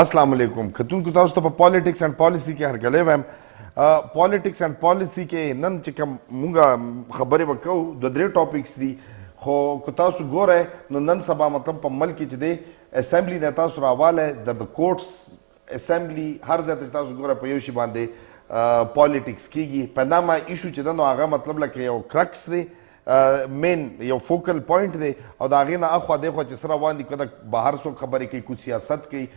السلام علیکم کتونکو تاسو ته په پالیټکس اینڈ پالیسی کې هرکلی وایم پالیټکس اینڈ پالیسی کې نن چې کوم مونږه خبرې وکړو دوه درې ټاپکس دي خو که تاسو ګورئ نو نن سبا مطلب په ملک کې چې دی اسمبلی نه تاسو راوالی د کورټس اسمبلی هر ځای ته چې تاسو ګورئ په یو شي باندې پالیټکس کیږي په نامه ایشو چې ده نو هغه مطلب لکه یو کرکس دی مین یو فوکل پوینټ دی او د هغې نه اخوا دیخوا چې څه روان دي که د بهر څوک خبرې کوي کوم سیاست کوي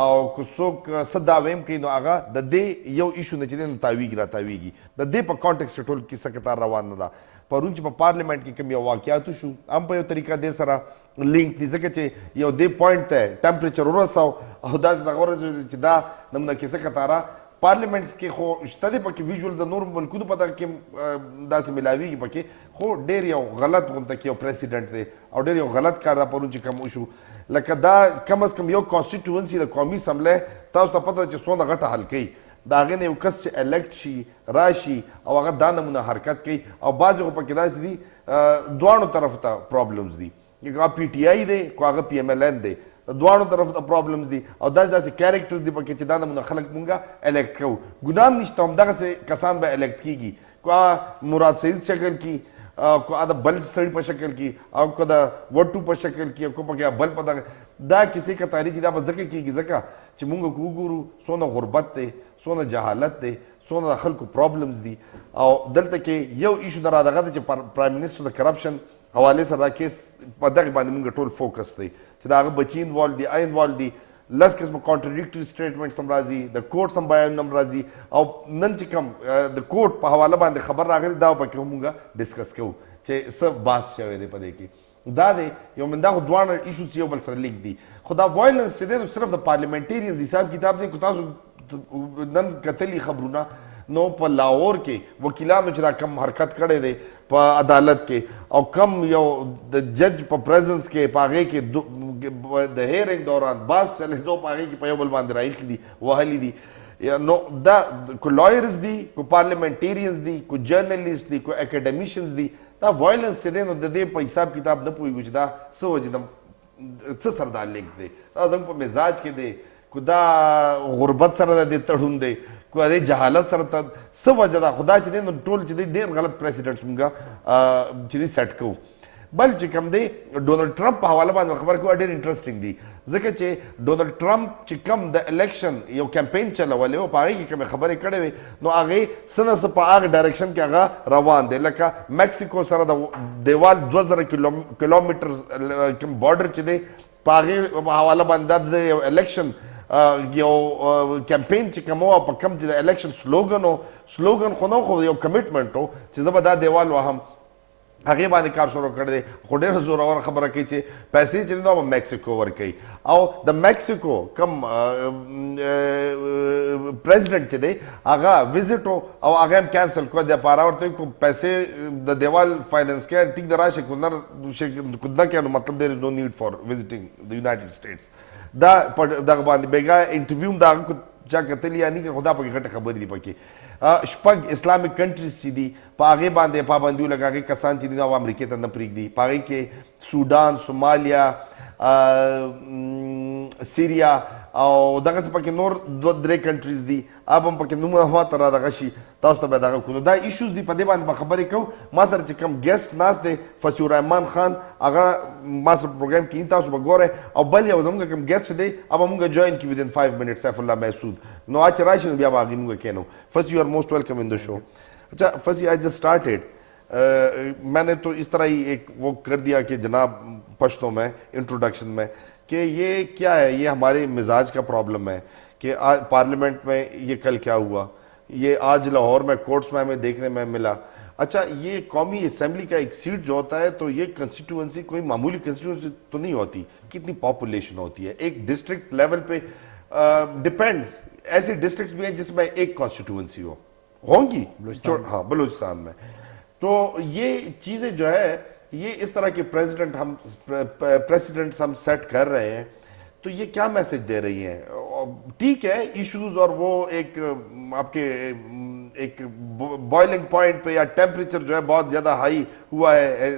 او که څوک څه دعوې هم کوي نو هغه د دې یو ایشو نه چې دی نو تاویږي را تاویږي د دې په کانټکسټ ټول کیسه کتار روان نه ده پرون چې په پارلیمنټ کې کوم یو واقعاتو شو هم په یو طریقه دې سره لینک دي ځکه چې یو دې پوینټ ته ټمپریچر ورساو او داسې دغه ورځ چې دا نمونه کیسه کتاره پارلیمنټس کې خو شته دی پکې ویژول د نورو ملکونو په دغه کې داسې ملاویږي پکې خو ډېر یو غلط غونته کې یو پریسیډنټ دی او ډېر یو غلط کار دا پرون چې کوم وشو لکه دا کم از کم یو کانسټیټوونسي د قومي اسمبلی تاسو ته پته چې څونه غټه حل کوي د هغې نه یو کس چې الیکټ شي راشي او هغه دا نمونه حرکت کوي او بعضې خو پکې داسې دي دواړو طرف ته پرابلمز دي که پی ټي آی دی که هغه پی ایم ایل این دی دواړو طرف ته پرابلمز دي او داسې کیریکټرز دي پکې چې دا نمونه خلک مونږه الیکټ کوو ګناه هم نشته همدغسې کسان به الیکټ کیږي که مراد سعید شکل کی که د بل سړي په شکل کې او که د وټو په شکل کې او که پکې بل په دغه دا کیسې کتاري چې دا به ځکه کېږي ځکه چې مونږ که وګورو څونه غربت دی څونه جهالت دی څونه د خلکو پرابلمز دي او دلته کې یو ایشو د رادغه ده چې پرایم منسټر د کرپشن حوالې سره دا کیس په دغې باندې مونږ ټول فوکس دی چې د هغه بچي انوالو دي انوالو دي لس قسمه کانټرډیکټري سټیټمنټس هم راځي د کورټس هم بیانونه هم راځي او نن چې کوم د کورټ په حواله باندې خبر راغلی دا پکې هم مونږ ډسکس کوو چې څه بحث شوی دی په دې کې دا دی یو من دا خو دواړه ایشوز یو بل سره لیک دي خو دا وایلنس چې دی نو صرف د پارلیمنټیرینز حساب کتاب دی که تاسو نن کتلي خبرونه نو په لاهور کې وکیلانو چې دا کم حرکت کړی دی په عدالت کې او کم یو د جج په پریزنس کې په هغې کې د هیرنګ دوران باز چلېدو په هغې کې په یو بل باندې راایښي دي وهلي دي نو دا کو لایرز دي کو پارلیمنټیرینز دي کو جرنلیسټ دي کو اکیډمیشنز دي دا وایلنس چې دی نو د دې په حساب کتاب نه پوهېږو چې دا څه وجې د څه سره دا لیک دی دا زموږ په مزاج کې دی که دا غربت سره د دې تړون دی که د جهالت سره ته څه وجه ده خو دا چې دی نو ټول چې دی ډېر غلط پریسیډنټس مونږه چې دی سیټ کوو بل چې کوم دی ډونلډ ټرمپ په حواله باندې خبره کوو ډېر انټرسټینګ دي ځکه چې ډونلډ ټرمپ چې کوم د الیکشن یو کمپین چلولی و په هغې کې کومې خبرې کړې وې نو هغې څه نه څه په هغه ډایرکشن کې هغه روان دی لکه میکسیکو سره د دیوال 2000 کیلومیټر کوم بارډر چې دی په هغې په حواله باندې د یو الیکشن یو کمپین چې کوم و په کوم چې د الیکشن سلوګن خو نه خو یو کمیټمنټ و چې زه به دا دیوال وهم هغې باندې کار شروع کړی دی خو ډېره زورور خبره کوي چې پیسې چې دی نو به میکسیکو ورکوي او د میکسیکو کوم پریزیډنټ چې دی هغه وزټ و او هغه هم کینسل کړو د پاره ورته وایي که پیسې د دیوال فاینانس کې ټیک د راشه کندر کندر کې نو مطلب دیر از نو نیډ فار وزټینګ د یونایټډ سټیټس دا دغه باندې بیګا انټرویو د هغه چا کتلی یا نه خو دا پکې غټه خبرې دي پکې شپږ اسلامک کنټریز چې دي په هغې باندې پابندي ولګه هغې کسان چې دي نو امریکې ته نه پرېږدي په هغې کې سودان سومالیا سیریا او دغسې پکې نور دوه درې کنټریز دي اب هم پکې نومونه ماته را دغه شي تاسو ته به دغه کړو دا ایشوز دي په دې باندې به خبرې کوو ما سره چې کوم ګیسټ ناست دی فصیح الرحمن خان هغه ما سره پروګرام کې تاسو به ګورئ او بل یو زموږ کوم ګیسټ دی هغه مونږ جوین کړي ودین 5 منټس سیف الله محسود نو چې راشي نو بیا به هغې مونږ کینو Fasih you are most welcome in the show اچھا فصیح آئی جسٹ اسٹارٹیڈ میں نے تو اس طرح ہی ایک وہ کر دیا کہ جناب پشتوں میں انٹروڈکشن میں کہ یہ کیا ہے یہ ہمارے مزاج کا پرابلم ہے کہ پارلیمنٹ میں یہ کل کیا ہوا یہ آج لاہور میں کورٹس میں ہمیں دیکھنے میں ملا اچھا یہ قومی اسمبلی کا ایک سیٹ جو ہوتا ہے تو یہ کنسٹیٹوئنسی کوئی معمولی کنسٹیٹوئنسی تو نہیں ہوتی کتنی پاپولیشن ہوتی ہے ایک ڈسٹرکٹ لیول پہ ڈپینڈس ایسی ڈسٹرکٹ بھی ہیں جس میں ایک کانسٹیٹوئنسی ہوں گی ہاں بلوچستان میں تو یہ چیزیں جو ہے یہ اس طرح کے پریسیڈنٹس ہم سیٹ کر رہے ہیں تو یہ کیا میسج دے رہی ہیں ٹھیک ہے ایشوز اور وہ ایک آپ کے ایک بوائلنگ پوائنٹ پہ یا ٹیمپریچر جو ہے بہت زیادہ ہائی ہوا ہے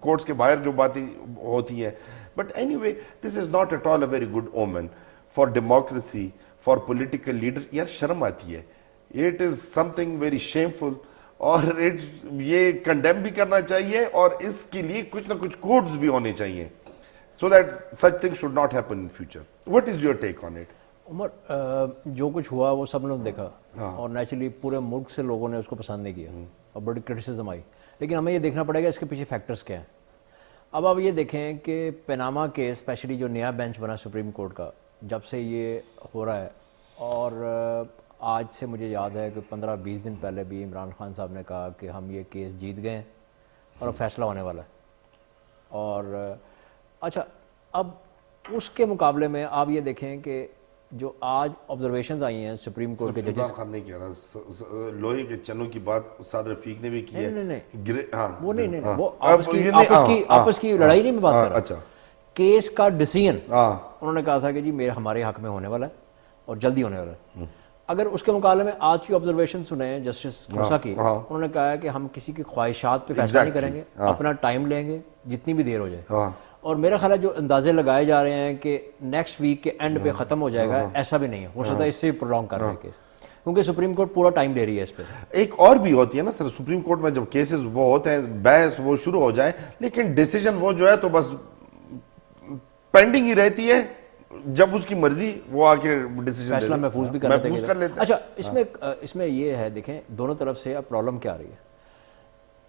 کورٹس کے باہر جو باتیں ہوتی ہیں but anyway this is not at all a very good omen for democracy, for political leader, یار شرم آتی ہے. It is something very shameful, اور یہ کنڈیم بھی کرنا چاہیے, اور اس کے لیے کچھ نہ کچھ کوڈز بھی ہونے چاہیے, so that such things should not happen in future. What is your take on it? عمر, جو کچھ ہوا وہ سب نے دیکھا, اور نیچرلی پورے ملک سے لوگوں نے اس کو پسند نہیں کیا, اور بڑی کرٹیسزم آئی. لیکن ہمیں یہ دیکھنا پڑے گا اس کے پیچھے فیکٹرز کیا ہیں. اب آپ یہ دیکھیں کہ پیناما کیس اسپیشلی جو نیا بینچ بنا سپریم کورٹ کا, جب سے یہ ہو رہا ہے, اور آج سے مجھے یاد ہے کہ 15-20 دن پہلے بھی عمران خان صاحب نے کہا کہ ہم یہ کیس جیت گئے ہیں اور اب فیصلہ ہونے والا ہے. اور اچھا, اب اس کے مقابلے میں آپ یہ دیکھیں کہ جو آج آبزرویشنز آئی ہیں سپریم کورٹ کے ججز, خان نے کہہ رہا لوہے کے چنوں کی بات سعد رفیق نے بھی کی ہے. وہ نہیں, وہ آپس کی لڑائی نہیں میں بات کر رہا. اچھا, کیس کا ڈیسیژن انہوں نے کہا تھا کہ جی ہمارے حق میں ہونے والا ہے اور جلدی ہونے والا ہے. اگر اس کے مقابلے میں آج کی آبزرویشن سنیں جسٹس کھوسا کی, انہوں نے کہا ہے کہ ہم کسی کی خواہشات پہ فیصلہ نہیں کریں گے, اپنا ٹائم لیں گے جتنی بھی دیر ہو جائے. اور میرا خیال ہے جو اندازے لگائے جا رہے ہیں کہ نیکسٹ ویک کے اینڈ پہ ختم ہو جائے گا, ایسا بھی نہیں ہے. ہو سکتا ہے اس سے پرولونگ کر رہے ہیں کیس, کیونکہ سپریم کورٹ پورا ٹائم لے رہی ہے اس پہ. ایک اور بھی ہوتی ہے نا سر, سپریم کورٹ میں جب کیسز وہ ہوتے ہیں, بحث وہ شروع ہو جائے, لیکن ڈیسیجن وہ جو ہے تو بس پینڈنگ ہی رہتی ہے, جب اس کی مرضی وہ آ کے ڈیسیجن فیصلہ محفوظ بھی کر لیتے ہیں. اچھا, اس میں یہ ہے, دیکھیں دونوں طرف سے اب پرابلم کیا آ رہی ہے.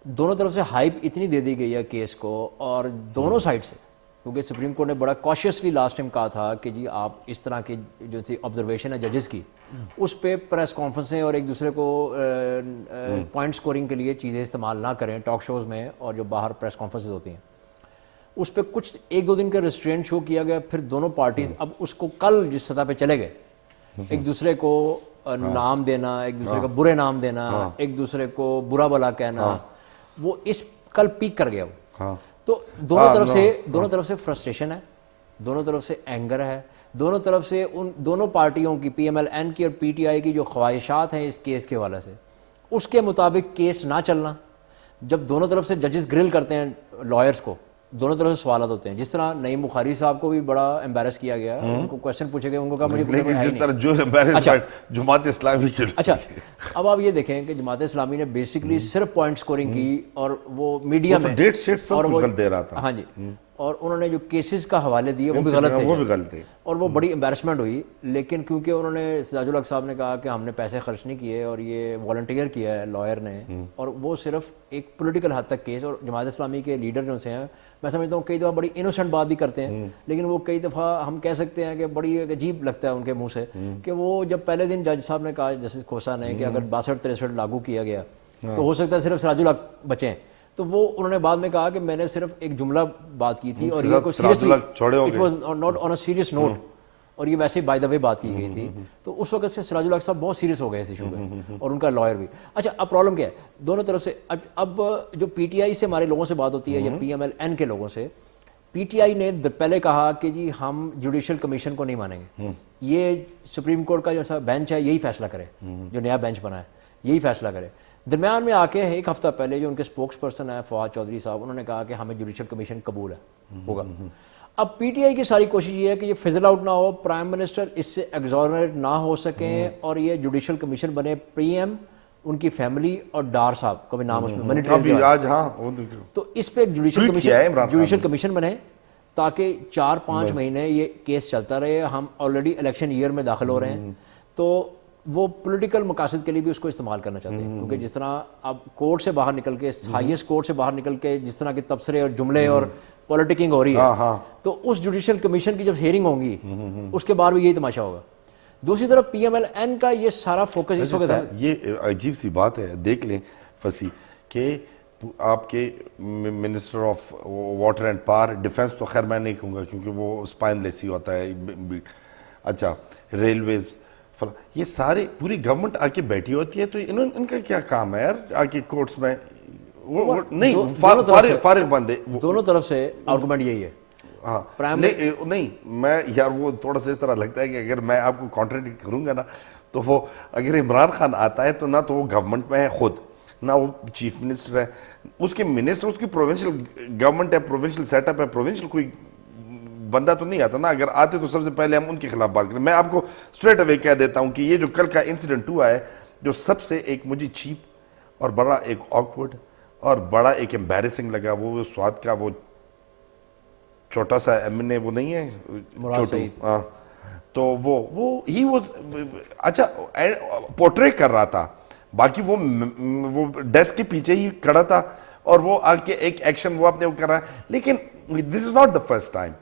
دونوں طرف سے ہائپ اتنی دے دی گئی ہے کیس کو, اور دونوں سائڈ سے, کیونکہ سپریم کورٹ نے بڑا کاشیسلی لاسٹ ٹائم کہا تھا کہ جی آپ اس طرح کی جو تھی آبزرویشن ہے ججز کی, اس پہ پریس کانفرنسیں اور ایک دوسرے کو پوائنٹ سکورنگ کے لیے چیزیں استعمال نہ کریں ٹاک شوز میں, اور جو باہر پریس کانفرنسز ہوتی ہیں اس پہ کچھ 1-2 دن کا ریسٹرینٹ شو کیا گیا. پھر دونوں پارٹیز اب اس کو کل جس سطح پہ چلے گئے, ایک دوسرے کو نام دینا, ایک دوسرے کا برے نام دینا, ایک دوسرے کو برا بلا کہنا, وہ اس کل پیک کر گیا وہ. تو دونوں طرف سے فرسٹریشن ہے, دونوں طرف سے اینگر ہے, دونوں طرف سے ان دونوں پارٹیوں کی پی ایم ایل این کی اور پی ٹی آئی کی جو خواہشات ہیں اس کیس کے حوالے سے, اس کے مطابق کیس نہ چلنا. جب دونوں طرف سے ججز گرل کرتے ہیں لائرز کو, دونوں طرف سے سوالات ہوتے ہیں. جس طرح نعیم بخاری صاحب کو بھی بڑا ایمبیرس کیا گیا, ان کو کوشچن پوچھے گئے, ان کو کہا مجھے جس طرح جو ایمبیرسمنٹ جماعت اسلامی کی. اچھا, اب آپ یہ دیکھیں کہ جماعت اسلامی نے بیسکلی صرف پوائنٹ سکورنگ کی, اور وہ میڈیا میں ڈیٹ شیٹ سب کچھ غلط دے رہا تھا. ہاں جی, اور انہوں نے جو کیسز کا حوالے دیے وہ بھی غلط تھے, اور وہ بڑی امبیرسمنٹ ہوئی. لیکن کیونکہ انہوں نے سراج الحق صاحب نے کہا کہ ہم نے پیسے خرچ نہیں کیے اور یہ والنٹیئر کیا ہے لائر نے, اور وہ صرف ایک پولیٹیکل حد تک کیس, اور جماعت اسلامی کے لیڈر جو سے ہیں میں سمجھتا ہوں کئی دفعہ بڑی انوسنٹ بات بھی کرتے ہیں, لیکن وہ کئی دفعہ ہم کہہ سکتے ہیں کہ بڑی عجیب لگتا ہے ان کے منہ سے کہ وہ جب پہلے دن جج صاحب نے کہا جسٹس کھوسا نے کہ اگر 62-63 لاگو کیا گیا تو ہو سکتا ہے صرف سراج الحق بچیں, تو وہ انہوں نے بعد میں کہا کہ میں نے صرف ایک جملہ بات کی تھی, اور یہ کوئی seriously it was not on a serious note, اور یہ ویسے ہی بائی دا وے بات کی گئی تھی. تو اس وقت سے سراج الحق صاحب بہت سیریس ہو گئے اس ایشو پہ, اور ان کا لائر بھی. اچھا, اب پرابلم کیا ہے دونوں طرف سے. اب جو پی ٹی آئی سے ہمارے لوگوں سے بات ہوتی ہے یا پی ایم ایل این کے لوگوں سے, پی ٹی آئی نے پہلے کہا کہ جی ہم جوڈیشل کمیشن کو نہیں مانیں گے, یہ سپریم کورٹ کا جو سا بینچ ہے یہی فیصلہ کرے, جو نیا بینچ بنا ہے یہی فیصلہ کرے. درمیان میں آ کے ایک ہفتہ پہلے جو ان کے اسپوکس پرسن ہیں فواد چودھری صاحب, انہوں نے کہا کہ ہمیں جوڈیشل کمیشن قبول ہے ہوگا. اب پی ٹی آئی کی ساری کوشش یہ ہے کہ یہ فزل آؤٹ نہ ہو, پرائم منسٹر اس سے ایگزونریٹ نہ ہو سکیں, اور یہ جوڈیشل کمیشن بنے پی ایم, ان کی فیملی اور ڈار صاحب کا بھی نام اس میں تو اس پہ جوڈیشل کمیشن بنے تاکہ 4-5 مہینے یہ کیس چلتا رہے. ہم آلریڈی الیکشن ایئر میں داخل ہو رہے ہیں, تو وہ پولیٹیکل مقاصد کے لیے بھی اس کو استعمال کرنا چاہتے ہیں, کیونکہ جس طرح اب کورٹ سے باہر نکل کے, ہائیسٹ کورٹ سے باہر نکل کے جس طرح کے تبصرے اور جملے اور پولیٹکنگ ہو رہی ہے, تو اس جوڈیشل کمیشن کی جب ہیئرنگ ہوں گی اس کے بعد بھی یہی تماشا ہوگا. دوسری طرف پی ایم ایل این کا یہ سارا فوکس اس وقت ہے. یہ عجیب سی بات ہے, دیکھ لیں فصیح کہ آپ کے minister of water and power, defence تو خیر میں نہیں کہوں گا کیونکہ وہ اسپائن لیس ہی ہوتا ہے, اچھا ریلویز, یہ سارے پوری گورنمنٹ آ کے بیٹھی ہوتی ہے, تو ان کا کیا کام ہے یار آ کے کورٹس میں؟ نہیں, فارغ بندے. دونوں طرف سے آرگومنٹ یہی ہے. ہاں نہیں, میں یار وہ تھوڑا سا اس طرح لگتا ہے کہ اگر میں آپ کو کانٹریڈکٹ کروں گا نا, تو وہ اگر عمران خان آتا ہے تو نہ تو وہ گورنمنٹ میں ہے خود, نہ وہ چیف منسٹر ہے, اس کے منسٹر اس کی پروونشل گورنمنٹ ہے, پروونشل سیٹ اپ ہے, پروونشل کوئی بندہ تو نہیں آتا نا, اگر آتے تو سب سے پہلے ہم ان کے خلاف بات کریں. میں آپ کو اسٹریٹ اوے کہہ دیتا ہوں کہ یہ جو کل کا انسیڈنٹ ہوا ہے, جو سب سے ایک مجھے چیپ اور بڑا ایک آکورڈ اور بڑا ایک امبیرسنگ لگا, وہ سواد کا وہ چھوٹا سا ایم این اے وہ نہیں ہے چھوٹو, تو وہ ہی وہ اچھا پورٹریٹ کر رہا تھا, باقی وہ ڈیسک کے پیچھے ہی کھڑا تھا اور وہ آ کے ایک ایکشن وہ اپنے کر رہا ہے. لیکن this is not the first time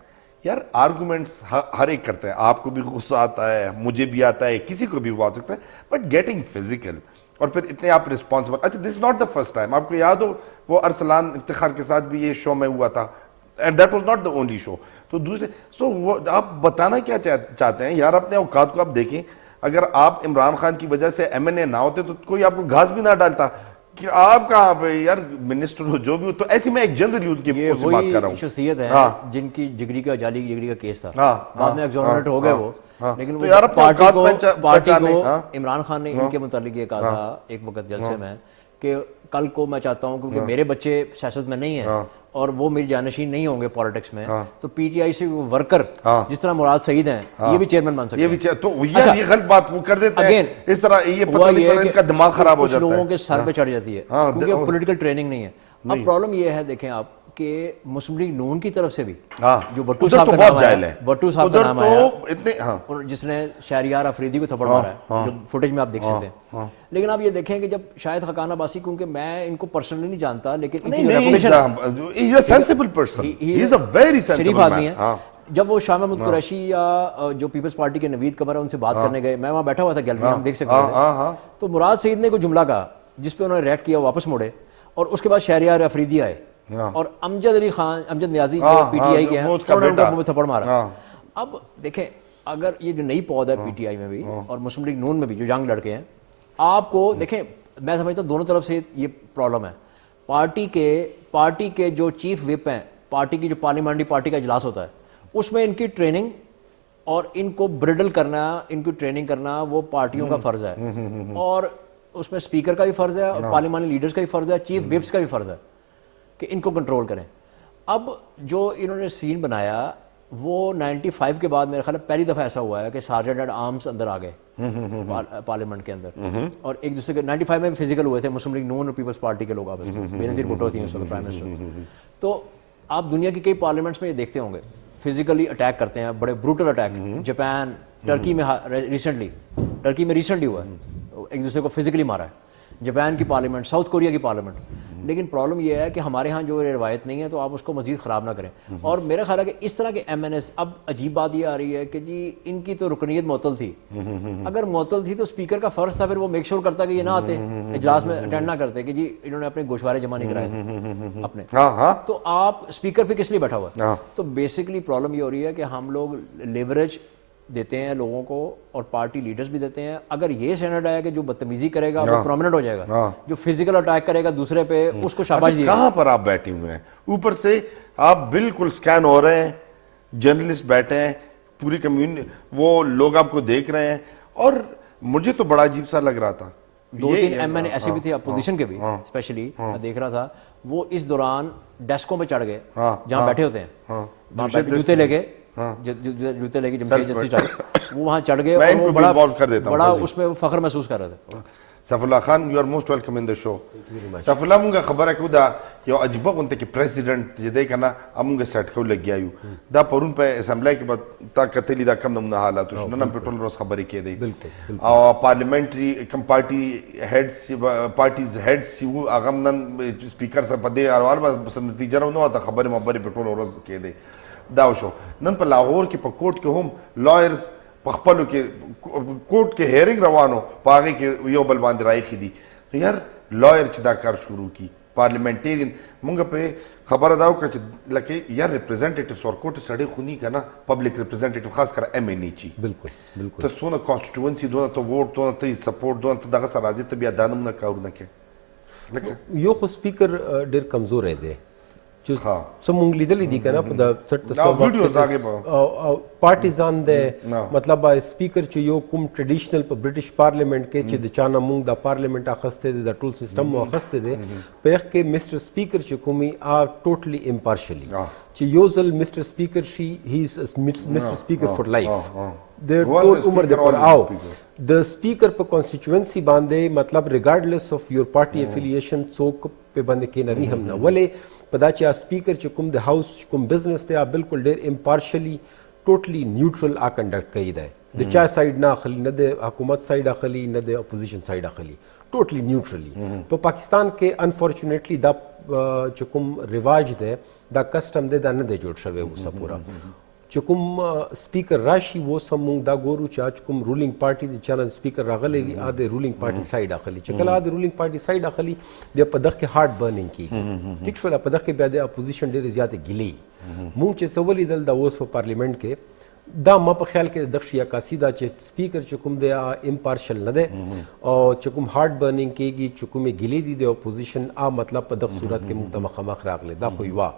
یار, آرگومنٹس ہر ایک کرتے ہیں, آپ کو بھی غصہ آتا ہے, مجھے بھی آتا ہے, کسی کو بھی وہ آ سکتا ہے, بٹ گیٹنگ فزیکل اور پھر اتنے آپ رسپانسبل. اچھا this is not the first time, آپ کو یاد ہو وہ ارسلان افتخار کے ساتھ بھی یہ شو میں ہوا تھا, and that was not the only شو. تو دوسرے آپ بتانا کیا چاہتے ہیں یار, اپنے اوقات کو آپ دیکھیں. اگر آپ عمران خان کی وجہ سے ایم این اے نہ ہوتے تو کوئی آپ کو گھاس بھی نہ ڈالتا کہ آپ کا یار منسٹر ہو جو بھی ہو. تو ایسی میں ایک جنرل یوتھ کی بات کر رہا ہوں. شخصیت ہے جن کی جگری کا کیس تھا, بعد میں ایگزونریٹ ہو گئے وہ, لیکن وہ پارٹی کو عمران خان نے ان کے متعلق یہ کہا تھا ایک وقت جلسے میں کہ کل کو میں چاہتا ہوں کیونکہ میرے بچے سیاست میں نہیں ہیں اور وہ میری جانشین نہیں ہوں گے پالیٹکس میں, تو پی ٹی آئی سے ورکر جس طرح مراد سعید ہیں یہ بھی چیئرمین بن سکتے ہیں. تو یار یہ غلط بات وہ کر دیتے ہیں اس طرح, یہ پتہ نہیں پڑا ان کا دماغ خراب ہو جاتا ہے, لوگوں کے سر پہ چڑھ جاتی ہے کیونکہ پولیٹیکل ٹریننگ نہیں ہے. اب پرابلم یہ ہے دیکھیں آپ کہ مسلم لیگ نون کی طرف سے بھی جو بٹو صاحب کا نام ہے, بٹو صاحب کا نام ہے جس نے شہریار افریدی کو تھپڑ مارا ہے, جو فوٹیج میں آپ دیکھ سکتے ہیں. لیکن آپ یہ دیکھیں کہ جب شاید خاقان عباسی, کیونکہ میں ان کو پرسنلی نہیں جانتا, لیکن ان کی جو ریپوٹیشن شریف آدمی ہے, جب وہ شاہ محمود قریشی یا جو پیپلز پارٹی کے نوید قمر ہے ان سے بات کرنے گئے, میں وہاں بیٹھا ہوا تھا گیلری میں, ہم دیکھ سکتے ہیں, تو مراد سعید نے کوئی جملہ کہا جس پہ انہوں نے ریئیکٹ کیا, واپس موڑے, اور اس کے بعد شہریار افریدی آئے اور امجد علی خان, امجد نیازی جو پی ٹی آئی کے ہیں, انہوں نے ان کا منہ تھپڑ مارا. اب دیکھیں اگر یہ جو نئی پود ہے پی ٹی آئی میں بھی اور مسلم لیگ نون میں بھی جو ینگ لڑکے ہیں, آپ کو دیکھیں میں سمجھتا ہوں دونوں طرف سے یہ پرابلم ہے. پارٹی کے جو چیف وپ ہیں, پارٹی کی جو پارلیمنٹری پارٹی کا اجلاس ہوتا ہے, اس میں ان کی ٹریننگ اور ان کو بریڈل کرنا, ان کی ٹریننگ کرنا وہ پارٹیوں کا فرض ہے, اور اس میں اسپیکر کا بھی فرض ہے اور پارلیمانی لیڈرز کا بھی فرض ہے, چیف وپس کا بھی فرض ہے کہ ان کو کنٹرول کریں. اب جو انہوں نے سین بنایا وہ 95 کے بعد میرے خیال ہے پہلی دفعہ ایسا ہوا ہے کہ سارجنٹ ایٹ آرمز اندر آ گئے پارلیمنٹ کے اندر, اور ایک دوسرے کے 95 میں فزیکل ہوئے تھے مسلم لیگ نون اور پیپلز پارٹی کے لوگ آپس میں, بینظیر بھٹو تھی اس وقت پرائم منسٹر. تو آپ دنیا کی کئی پارلیمنٹس میں یہ دیکھتے ہوں گے فزیکلی اٹیک کرتے ہیں, بڑے بروٹل اٹیک. جاپان, ٹرکی میں ریسنٹلی ہوا ہے, ایک دوسرے کو فزیکلی مارا ہے جاپان کی پارلیمنٹ, ساؤتھ کوریا کی پارلیمنٹ. لیکن پرابلم یہ ہے کہ ہمارے ہاں جو روایت نہیں ہے تو آپ اس کو مزید خراب نہ کریں. اور میرا خیال ہے کہ اس طرح کے ایم این ایس, اب عجیب بات یہ آ رہی ہے کہ جی ان کی تو رکنیت معطل تھی, اگر معطل تھی تو اسپیکر کا فرض تھا پھر وہ میک شور کرتا کہ یہ نہ آتے اجلاس میں, اٹینڈ نہ کرتے کہ جی انہوں نے اپنے گوشوارے جمع نہیں کرائے اپنے, تو آپ اسپیکر پہ کس لیے بیٹھا ہوا. تو بیسکلی پرابلم یہ ہو رہی ہے کہ ہم لوگ لیوریج دیتے ہیں لوگوں کو اور پارٹی لیڈرز بھی دیتے ہیں. اگر یہ اسٹینڈرڈ آیا کہ جو بدتمیزی کرے گا وہ پرومیننٹ ہو جائے گا, جو فزیکل اٹیک کرے گا دوسرے پہ اس کو شاباش دی. کہاں پر آپ بیٹھے ہوئے ہیں, اوپر سے آپ بالکل سکین ہو رہے ہیں, جرنلسٹ بیٹھے ہیں, پوری کمیونٹی وہ لوگ آپ کو دیکھ رہے ہیں, اور مجھے تو بڑا عجیب سا لگ رہا تھا. 2-3 ایم این اے ایسے بھی تھے اپوزیشن کے بھی, اسپیشلی میں دیکھ رہا تھا, وہ اس دوران ڈیسکوں پہ چڑھ گئے جہاں بیٹھے ہوتے ہیں, وہاں جوتے لے گئے, جوتے لے کے جمشید وہ وہاں چڑھ گئے اور وہ بڑا اس میں فخر محسوس کر رہے تھے. Saifullah Khan, you are most welcome in the show. Saifullah مونگا خبر ہے کہ دا یو عجیبہ گونتے کہ پریزیڈنٹ جدے کنا امونگا سیٹ کو لگ گیا یو دا پرون پہ اسمبلی کے بعد تا قتلی دا کم نمونہ حالات وشنا نا پیٹرول روز خبری کے دے پارلیمنٹری کم پارٹیز ہیڈس وہ اغمنن سپیکر سے پدے آروار بس نتیجہ رہو نو آتا خبری مبری پیٹرول روز کے دے داو شو. نن پا لاہور کی پا کوٹ کے ہم لائرز پخپلو کے کوٹ کے ہیرنگ روانو پاگے کے یو بل باندھ رائی خیدی. تو یار لائر چدا کر شروع کی پارلیمنٹیرین منگا پہ خبر اداو کر چھ لکے یار ریپریزنٹیٹیوز اور کوٹ سڑے خونی کا نا پبلک ریپریزنٹیٹیو خاص کر ایم این ای چی بالکل تو سونا کانسٹیٹوئنسی دونا تو ووٹ دونا تو سپورٹ دونا تو داغا سا راضی تو بیا دانم نا کارو نا کیا یو خو سپیکر ډیر کمزور دی چې سمونږ لیدلی دي که نه په د 60 ویډیوز هغې پارټیزان دی مطلب سپیکر چې یو کوم ټریډیشنل په برټش پارلیمنټ کې چې د چا نه موږ د پارلیمنټ اخیستی دی د ټول سیسټم مو اخیستی دی په هغې کې مسټر سپیکر چې کومي آر ټوټلی امپارشلی چې یو ځل مسټر سپیکر شي هی از مسټر سپیکر فور لایف د ټول عمر دپاره او د سپیکر په کانسټیچوئنسي باندې مطلب ریګارډلس اف یور پارټي افیلیشن څوک په باندې کېنوي هم نه ولې په دا چې سپیکر چې کوم د هاوس کوم بزنس دی بالکل ډېر امپارشلی ټوټلی نیوټرل کنډکټ کوي دی د چا سایډ نه اخلي نه د حکومت سایډ اخلي نه د اپوزیشن سایډ اخلي ټوټلی نیوټرلی په پاکستان کې انفارچونیټلی دا چې کوم رواج دی دا کسټم دی دا نه دی جوړ شوی اوسه پوره چې کوم سپیکر راشي و سمونږ دا ګورو چې کوم رولینګ پارټي د چانه سپیکر راغلی وي د رولینګ پارټي سایډ اخلي چې کله د رولینګ پارټي سایډ اخلي بیا په دغه کې هارډ برنینګ کیږي ټیک شو په دغه کې بیا د اپوزیشن ډېرې زیاتې ګیلې مونږ چې څه ولیدل د اوس په پارلیمنټ کې دا ما په خیال کې د دغه عکاسي دا چې سپیکر چې کوم دی امپارشل نه دی او چې کوم هارډ برنینګ کیږي چې کومې ګیلې دي د اپوزیشن مطلب په دغه صورت کې موږ ته مخامخ راغلی دا خو یوه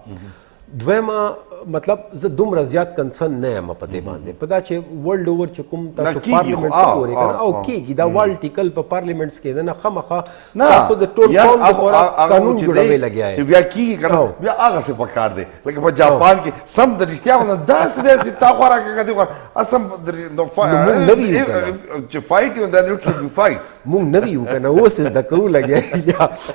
دویمه مطلب زه دومره زیات کنسرن نه یم په دې باندې په دا چې ورلډ اوور چې کوم تاسو پارلیمنټ ته ګورئ کنه او کېږي دا وال ټیکل په پارلیمنټس کې نه خامخا تاسو د ټول قوم لپاره قانون جوړوي لګیا چې بیا کېږي کنه بیا هغه څه پکار دی لکه په جاپان کې سم د رښتیا ونه داسې تا خو راکړه کدي اسم نو چې فایټ یو د شوډ بی فایټ مونږ نه یو کنه اوس د کو لګیا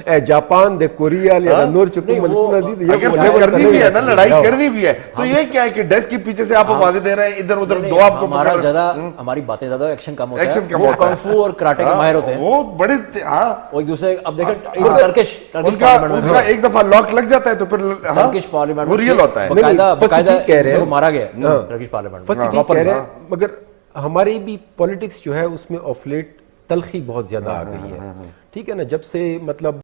یا جاپان د کوریا یا نور چې کوم ملکونه دي یو کرنی بھی ہے نا لڑائی کرنی بھی ہے تو یہ کیا ہے کہ ڈیسک کے پیچھے سے آپ آوازیں دے رہے ہیں ادھر ادھر دو آپ کو ہمارا زیادہ ہماری باتیں زیادہ ایکشن کم ہوتا ہے وہ کنگ فو اور کراٹے کے ماہر ہوتے ہیں وہ بڑے ہاں وہ ایک دوسرے اب دیکھیں ٹرکش ان کا ایک دفعہ لاک لگ جاتا ہے تو پھر ٹرکش پارلیمنٹ وہ ریئل ہوتا ہے باقاعدہ کہہ مارا گیا ٹرکش پارلیمنٹ کہہ رہے ہیں مگر ہماری بھی پولیٹکس جو ہے اس میں آف لیٹ تلخی بہت زیادہ آ گئی ہے ٹھیک ہے نا جب سے مطلب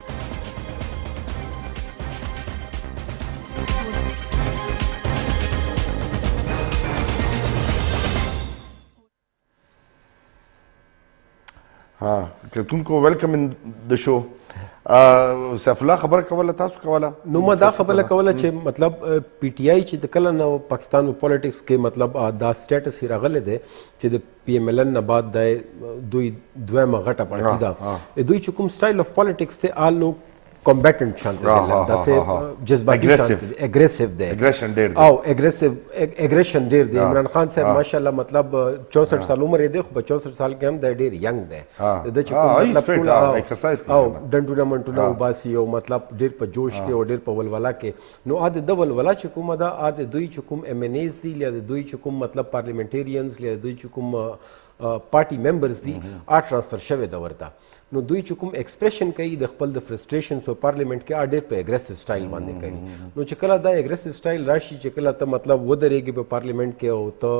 ہاں کہ تم کو welcome in the show safe الله خبره کوله تاسو کوله نو ما دا خبره کوله چې مطلب پی ټی آی چې د کله نو پاکستان پولیټکس کې مطلب دا سټیټس راغلی دی چې د پی ایم ایل ان نه بعد د دوی دویمه غټه پارټي ده دوی چې کوم سټایل اف پولیټکس ته آل لوگ کمبیټنٹ شانتی دي داسې جذباتي شانتی اګریسیو دی اګریشن ډیر او اګریشن ډیر دی عمران خان صاحب ماشاءالله مطلب 64 سال عمر دی خو په 64 سال کې هم د ډیر ینګ دی د چې مطلب ایکسرسایز او ډنډونه منټونه وباسي او مطلب ډیر په جوش کې او ډیر په ولولا کې نو اده د ولولا چې کومه دا اده دوی چې کوم ایم ان ایز دي یا دوی چې کوم مطلب پارلیمنټریانز یا دوی چې کوم پارټي ممبرز دي ټرانسفر شوی دا ورته نو دوی چې کوم ایکسپریشن کوي د خپل د فرستریشن په پارلیمنت کې ډېر په اګریسیو سټایل باندې کوي نو چې کله دا اګریسیو سټایل راشي چې کله ته مطلب ودرېږي په پارلیمنت کې او ته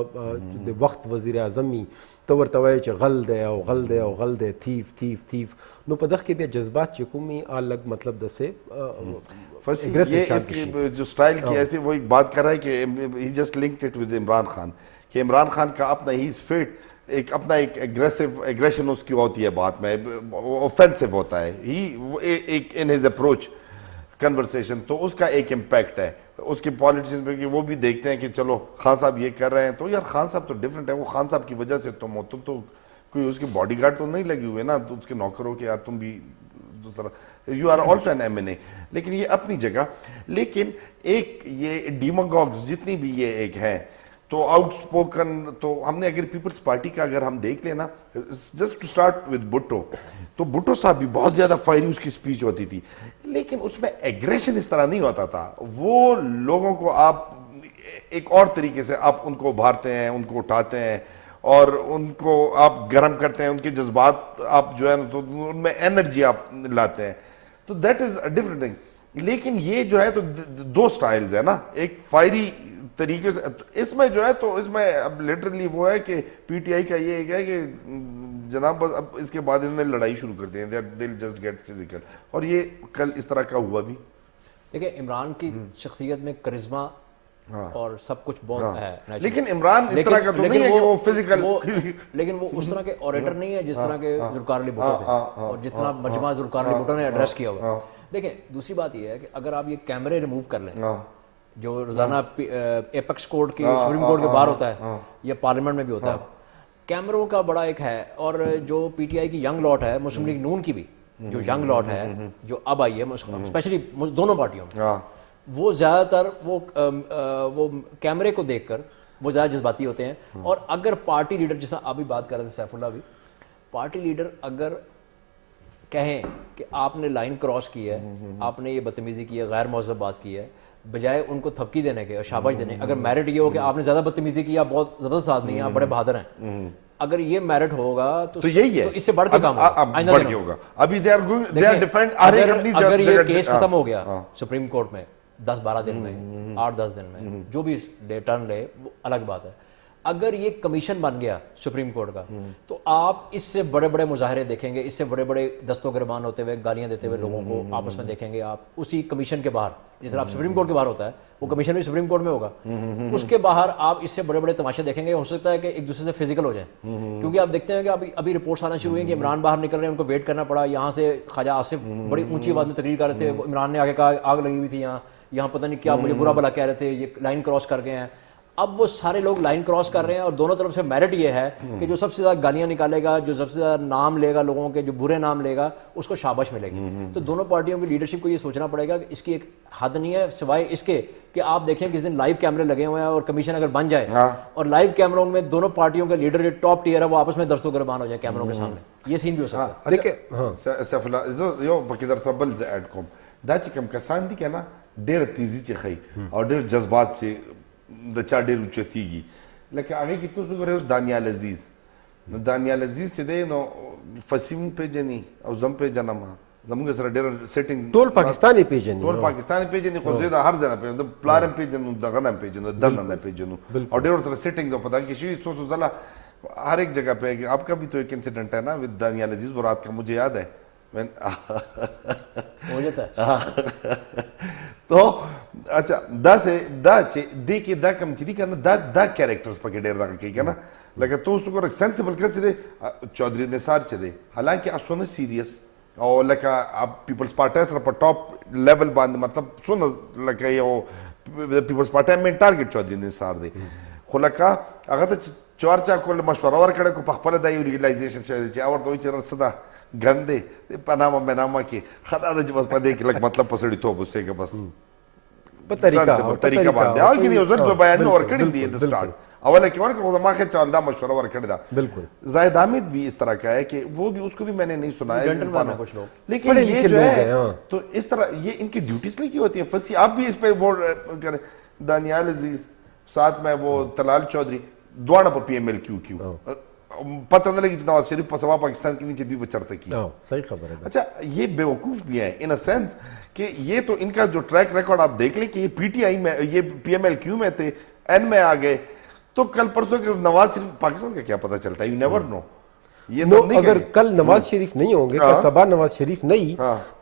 د وخت وزیر اعظم ته ورته وایي چې غل دی او غل دی او غل دی تھیف تھیف تھیف نو په دغه کې بیا جذبات چې کومي الګ مطلب د سے جو سٹائل کی ایسی وہ ایک بات کر رہا ہے کہ he just linked it with Imran Khan کہ عمران خان کا اپنا ہی از فٹ ایک اپنا ایک ایگریشن اس کی ہوتی ہے بات میں اوفینسو ہوتا ہے ہی ایک ان ہز اپروچ کنورسیشن تو اس کا ایک امپیکٹ ہے اس کے پالیٹیشن پہ کہ وہ بھی دیکھتے ہیں کہ چلو خان صاحب یہ کر رہے ہیں تو یار خان صاحب تو ڈفرینٹ ہے وہ خان صاحب کی وجہ سے تم تو کوئی اس کی باڈی گارڈ تو نہیں لگی ہوئے نا تو اس کے نوکر ہو کہ یار تم بھی دوسرا you are also an M N A لیکن یہ اپنی جگہ لیکن ایک یہ ڈیماگوگز جتنی بھی یہ ایک ہے تو آؤٹ سپوکن تو ہم نے اگر پیپلز پارٹی کا اگر ہم دیکھ لیں نا just to start with Bhutto تو بھٹو صاحب بھی بہت زیادہ فائری اس کی سپیچ ہوتی تھی لیکن اس میں ایگریشن اس طرح نہیں ہوتا تھا وہ لوگوں کو آپ ایک اور طریقے سے آپ ان کو ابھارتے ہیں ان کو اٹھاتے ہیں اور ان کو آپ گرم کرتے ہیں ان کے جذبات آپ جو ہے تو ان میں انرجی آپ لاتے ہیں تو that is a different thing لیکن یہ جو ہے تو دو سٹائلز ہیں نا ایک فائری طریقے سے اس میں جو ہے تو اس میں اب لٹرلی وہ ہے کہ پی ٹی آئی کا یہ ہے کہ جناب بس اب اس کے بعد انہوں نے لڑائی شروع کر دی ہے they'll just get physical اور یہ کل اس طرح کا ہوا بھی دیکھیں عمران کی شخصیت میں کرزما اور سب کچھ بہت ہے لیکن عمران اس طرح کا تو نہیں ہے کہ وہ فزیکل لیکن وہ اس طرح کے اوریٹر نہیں ہے جس طرح کے ذوالفقار علی بھٹو تھے اور جتنا مجمع ذوالفقار علی بھٹو نے ایڈریس کیا ہوا دیکھیں دوسری بات یہ ہے کہ اگر آپ یہ کیمرے ریموو کر لیں جو روزانہ ایپیکس کورٹ کی سپریم کورٹ کے باہر ہوتا ہے یا پارلیمنٹ میں بھی ہوتا ہے, کیمروں کا بڑا ایک ہے. اور جو پی ٹی آئی کی ینگ لاٹ ہے, مسلم لیگ نون کی بھی جو ینگ لاٹ ہے جو اب آئی ہے اسپیشلی دونوں پارٹیوں میں, وہ زیادہ تر وہ کیمرے کو دیکھ کر وہ زیادہ جذباتی ہوتے ہیں. اور اگر پارٹی لیڈر, جیسا ابھی بات کر رہے تھے سیف اللہ بھی, پارٹی لیڈر اگر کہیں کہ آپ نے لائن کراس کی ہے, آپ نے یہ بدتمیزی کی ہے, غیر مہذب بات کی ہے, بجائے ان کو تھپکی دینے کے اور شاباش دینے, اگر میرٹ یہ ہو کہ آپ نے زیادہ بدتمیزی کی, آپ بہت زبردست آدمی ہیں, آپ بڑے بہادر ہیں, اگر یہ میرٹ ہوگا تو یہی ہے, تو اس سے بڑھ کے کام ہوگا. ابھی اگر یہ کیس ختم ہو گیا سپریم کورٹ میں 10-12 دن میں, 8-10 دن میں, جو بھی ٹرن لے وہ الگ بات ہے. اگر یہ کمیشن بن گیا سپریم کورٹ کا تو آپ اس سے بڑے بڑے مظاہرے دیکھیں گے, اس سے بڑے بڑے دستوں گریبان ہوتے ہوئے گالیاں دیتے ہوئے لوگوں کو آپس میں دیکھیں گے آپ اسی کمیشن کے باہر. جس طرح آپ سپریم کورٹ کے باہر ہوتا ہے, وہ کمیشن بھی سپریم کورٹ میں ہوگا, اس کے باہر آپ اس سے بڑے بڑے تماشے دیکھیں گے. ہو سکتا ہے کہ ایک دوسرے سے فزیکل ہو جائیں, کیونکہ آپ دیکھتے ہیں کہ ابھی رپورٹس آنا شروع ہوئی کہ عمران باہر نکل رہے ہیں, ان کو ویٹ کرنا پڑا. یہاں سے خواجہ آصف بڑی اونچی آواز میں تقریر کر رہے تھے, عمران نے آگے کہا آگ لگی ہوئی تھی یہاں پتہ نہیں کیا مجھے برا بھلا کہہ رہے تھے, یہ لائن کراس کر گئے ہیں. اب وہ سارے لوگ لائن کراس کر رہے ہیں اور دونوں طرف سے میرٹ یہ ہے کہ جو سب سے زیادہ گالیاں نکالے گا, جو سب سے زیادہ نام لے گا لوگوں کے, جو برے نام لے گا, اس کو شاباش ملے گی. تو دونوں پارٹیوں کی لیڈرشپ کو یہ سوچنا پڑے گا کہ اس کی ایک حد نہیں ہے سوائے اس کے کہ آپ دیکھیں کس دن لائیو کیمرے لگے ہوئے ہیں اور کمیشن اگر بن جائے اور لائیو کیمروں میں دونوں پارٹیوں کے لیڈر جو ٹاپ ٹیئر ہے وہ آپس میں درست و گربان ہو جائے کیمروں کے سامنے. یہ سین بھی ہو سکتا ہے. دیکھیں سیف اللہ یو پکې درته بل ځای اډ کوم, دا چې کوم کسان دي که نه ډېره تیزي چې ښیي او ډېر جذبات چې د چا ډېر اوچتېږي, لکه هغې کې تاسو ګورئ اوس دانیال عزیز. نو دانیال عزیز چې دی نو فصیم پېژني او زه هم پېژنم, زموږ سره ډېر سیټینګ ټول پاکستان یې پیژني, ټول پاکستان یې پېژني, خو زه د هر ځای نه پېژنم, د پلار هم پېژنو, دغه نه هم پېژنو, دنده نه پېژنو, او ډېر ورسره سیټینګز او په دغه کې شوي څو څو ځله ہر ایک جگہ پہ. آپ کا بھی تو ایک انسیڈنٹ ہے نا ود دانیال عزیز, وہ رات کا مجھے یاد ہے تو اچھا دا سے دا چې دې کې دا کم چې دي که نه دا کیریکټرز پکې ډېر دغه کوي که نه, لکه ته اوس وګوره سینسیبل کس چې دی چودھری نثار چې دی, حالانکه څونه سیریس او لکه پیپلز پارټۍ سره په ټاپ لیول باندې, مطلب څونه لکه یو پیپلز پارټۍ مین ټارګېټ چودھری نثار دی, خو لکه هغه ته چار چا کول مشوره ورکړه کو په خپل دا یو ریلایزیشن شوی چې اور دوی چې رسدا غندې پنامه بنامه کې خدا د بس پدې کې لکه مطلب پسړی توب وسه کې بس په طریقه باندې او کې یو ځل بیان ور کړی دی د سٹارټ اوله کې ورکړه ما خه چال دا مشوره ور کړی دا. بالکل زاہد حامد بھی اس طرح کا ہے کہ وہ بھی اس کو بھی میں نے نہیں سنا ہے, لیکن یہ جو ہے تو اس طرح یہ ان کی ڈیوٹیز نہیں کی ہوتی ہیں فسی. آپ بھی اس پہ وہ کریں, دانیال عزیز ساتھ میں وہ طلال چودھری دواړه په پی ایم ایل کیو کیو, پتہ نہ لگی چې نواز شریف په سوا پاکستان کې نیچے دوی بچرته کی. صحیح خبر ہے. اچھا یہ بیوقوف بھی ہیں ان اے سینس کہ یہ تو ان کا جو ٹریک ریکارڈ آپ دیکھ لیں کہ یہ پی ٹی آئی میں, یہ پی ایم ایل کیو میں تھے, این میں آ گئے, تو کل پرسوں کہ نواز شریف پاکستان کا کیا پتہ چلتا ہے, یو نیور نو. اگر کل نواز شریف نہیں ہوں گے که سبا نواز شریف نه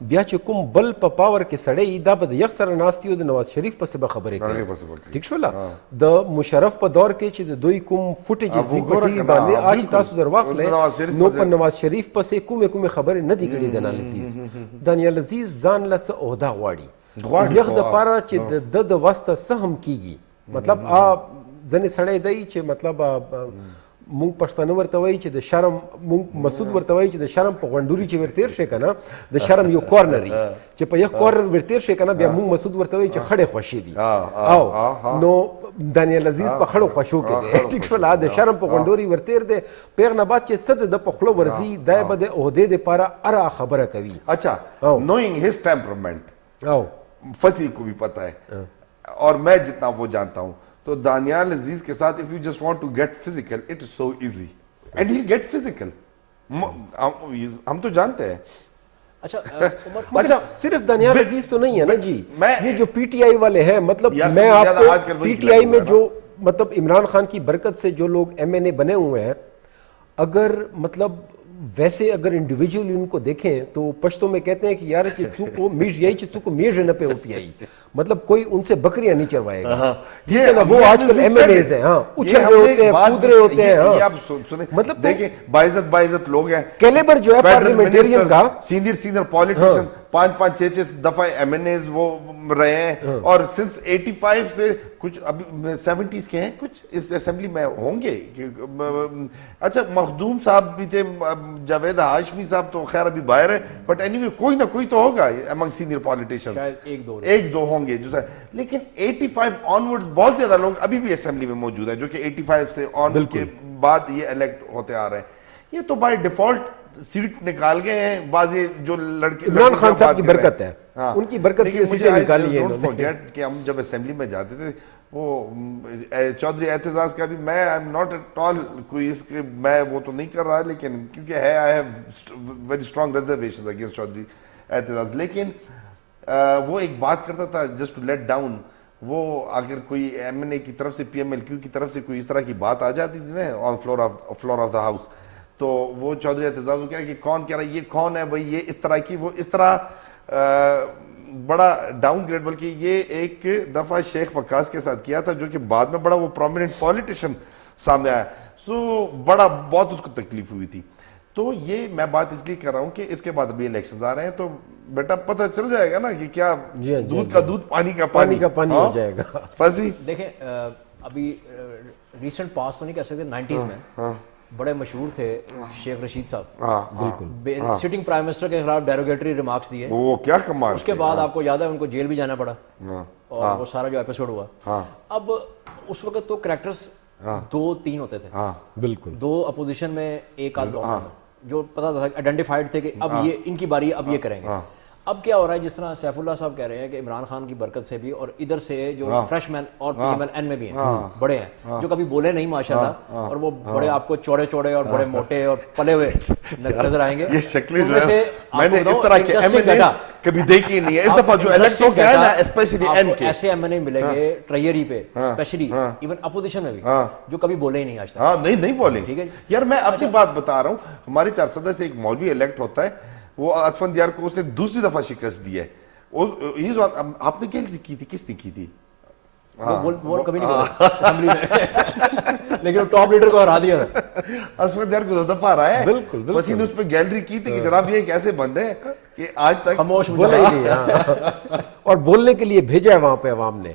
بیا چې کوم بل په پاور کې سړی دا به یو سره ناستي او د نواز شریف په سبا خبرې کوي. ٹھیک شو د مشرف په دور کې چې د دوی کوم فوټیج زیګوټي باندې اج تاسو درواخلې نو په نواز شریف پسې کومه خبرې نه دی کړې. دانیال عزیز دانیال عزیز ځان له عہده غواړي یغ د پاره چې د واسطه سهم کیږي, مطلب ځنې سړی دی چې مطلب مونږ پښتانه ورته وایي چې د شرم, مونږ مسعود ورته وایي چې د شرم په غونډوري چې ورتیر شي کنه د شرم یو کورنري چې په یو کورنر ورتیر شي کنه, بیا مونږ مسعود ورته وایي چې خړې خوشي دي, او نو دانیال عزیز په خړو خوشو کې دی. ټیک شو, د شرم په غونډوري ورتیر دی, پیغه بعد چې صد د په خلو ورزي دای به د عہده د پاره ارا خبره کوي. اچھا نوئنگ ہز ٹیمپرمنٹ فصیح کو بھی پتہ ہے اور میں جتنا وہ جانتا ہوں, تو دانیال عزیز کے ساتھ if you just want to get physical it is so easy and he'll get physical. ہم تو جانتے ہیں. اچھا صرف دانیال عزیز تو نہیں ہے نا جی, یہ جو پی ٹی آئی والے ہیں, مطلب میں آپ کو پی ٹی آئی میں جو مطلب عمران خان کی برکت سے جو لوگ ایم این اے بنے ہوئے ہیں, اگر مطلب ویسے اگر انڈیویجول ان کو دیکھیں تو پشتوں میں کہتے ہیں کہ یار چوکو میج یہی چوکو میج نہ پہ ہو پی آئی, مطلب کوئی ان سے بکریاں نہیں چروائے گا. یہ وہ آج کل ایم این ایز ہیں, ہاں اچھل رہے ہوتے ہیں, کود رہے ہوتے ہیں, یہ آپ سنیں مطلب دیکھیں باعزت لوگ ہیں, کیلیبر جو ہے پارلیمنٹیرین کا سینئر پولیٹیشن 5 6 دفعہ MNAs وہ رہے ہیں اور سنس 85 سے کچھ ابھی 70s کے ہیں کچھ اس اسمبلی میں ہوں گے. اچھا مخدوم صاحب بھی تھے, جاوید ہاشمی صاحب تو خیر ابھی باہر ہے, بٹ اینی وے کوئی نہ کوئی تو ہوگا امنگ سینئر پالیٹیشینز, ایک دو ہوں گے جو سر. لیکن 85 آنورڈز بہت زیادہ لوگ ابھی بھی اسمبلی میں موجود ہیں جو کہ 85 سے آن کے بعد یہ الیکٹ ہوتے آ رہے ہیں. یہ تو بائی ڈیفالٹ سیٹ نکال گئے ہیں بعض جو لڑکے. عمران خان صاحب کی برکت ہے, ان کی برکت سے سیٹیں نکالی ہیں. ڈونٹ فارگیٹ کہ ہم جب اسمبلی میں جاتے تھے وہ چودھری اعتزاز کا بھی, میں I am not at all کوئی اس کے میں وہ تو نہیں کر رہا لیکن کیونکہ ہے I have very strong reservations against Chaudhry Aitzaz. لیکن وہ ایک بات کرتا تھا جسٹ ٹو لیٹ ڈاؤن, وہ اگر کوئی MNA کی طرف سے PMLQ کی طرف سے کوئی اس طرح کی بات آ جاتی تھی نا on floor of the house, تو وہ چودھری اعتزاز کو کہہ رہا کہ کون کہہ رہا ہے یہ کون ہے بھائی, یہ اس طرح کی, وہ اس طرح بڑا ڈاؤن گریڈ. بلکہ یہ ایک دفعہ شیخ وقاص کے ساتھ کیا تھا جو کہ بعد میں بڑا وہ پرومیننٹ پولیٹیشن سامنے آیا, سو بڑا بہت اس کو تکلیف ہوئی تھی. تو یہ میں بات اس لیے کر رہا ہوں کہ اس کے بعد ابھی الیکشنز آ رہے ہیں تو بیٹا پتہ چل جائے گا نا کہ کیا دودھ کا دودھ پانی کا پانی ہو جائے گا. فضی دیکھیں ابھی ریسنٹ پاس تو نہیں کہہ سکتے, 90s میں بڑے مشہور تھے شیخ رشید صاحب, بالکل سٹنگ پرائم منسٹر کے خلاف ڈیروگیٹری ریمارکس دیے, وہ کیا کمال. اس کے بعد آپ کو یاد ہے ان کو جیل بھی جانا پڑا اور وہ سارا جو ایپیسوڈ ہوا. اب اس وقت تو کریکٹرز 2-3 ہوتے تھے, بالکل 2 اپوزیشن میں ایک آدھ جو پتا تھا آئیڈینٹیفائڈ تھے کہ اب یہ ان کی باری, اب یہ کریں گے. اب کیا ہو رہا ہے جس طرح سیف اللہ صاحب کہہ رہے ہیں کہ عمران خان کی برکت سے بھی اور ادھر سے جو فریش مین اور PMLN میں بھی ہیں بڑے ہیں جو کبھی بولے نہیں ماشاءاللہ, اور وہ بڑے آپ کو چوڑے چوڑے اور بڑے موٹے اور پلے ہوئے نظر آئیں گے. یہ شکلیں جو ہے میں نے اس طرح کے MNA کبھی دیکھی نہیں ہے. اس دفعہ جو الیکٹ ہو گیا ہے نا اسپیشلی این کے ایسے MNA ملیں گے ٹریئری پہ اسپیشلی ایون اپوزیشن میں بھی جو کبھی بولے ہی نہیں آج تک. ہاں نہیں بولے. ٹھیک ہے یار, میں اپنی بات بتا رہا ہوں. ہمارے 400 سے ایک مولوی الیکٹ ہوتا ہے, وہ اسفندیار کو اس نے دوسری دفعہ شکست دی ہے. آپ نے کیا کی تھی, کس نے کی تھی؟ وہ کبھی نہیں بولا اسمبلی میں, لیکن ٹاپ لیڈر کو ہرا دیا تھا. اسفندیار کو 2 دفعہ ہرایا ہے. بالکل وسیم نے اس پہ گیلری کی تھی کہ جناب یہ کیسے بند ہے کہ آج تک خاموش بولا ہی نہیں, اور بولنے کے لیے بھیجا ہے وہاں پہ عوام نے.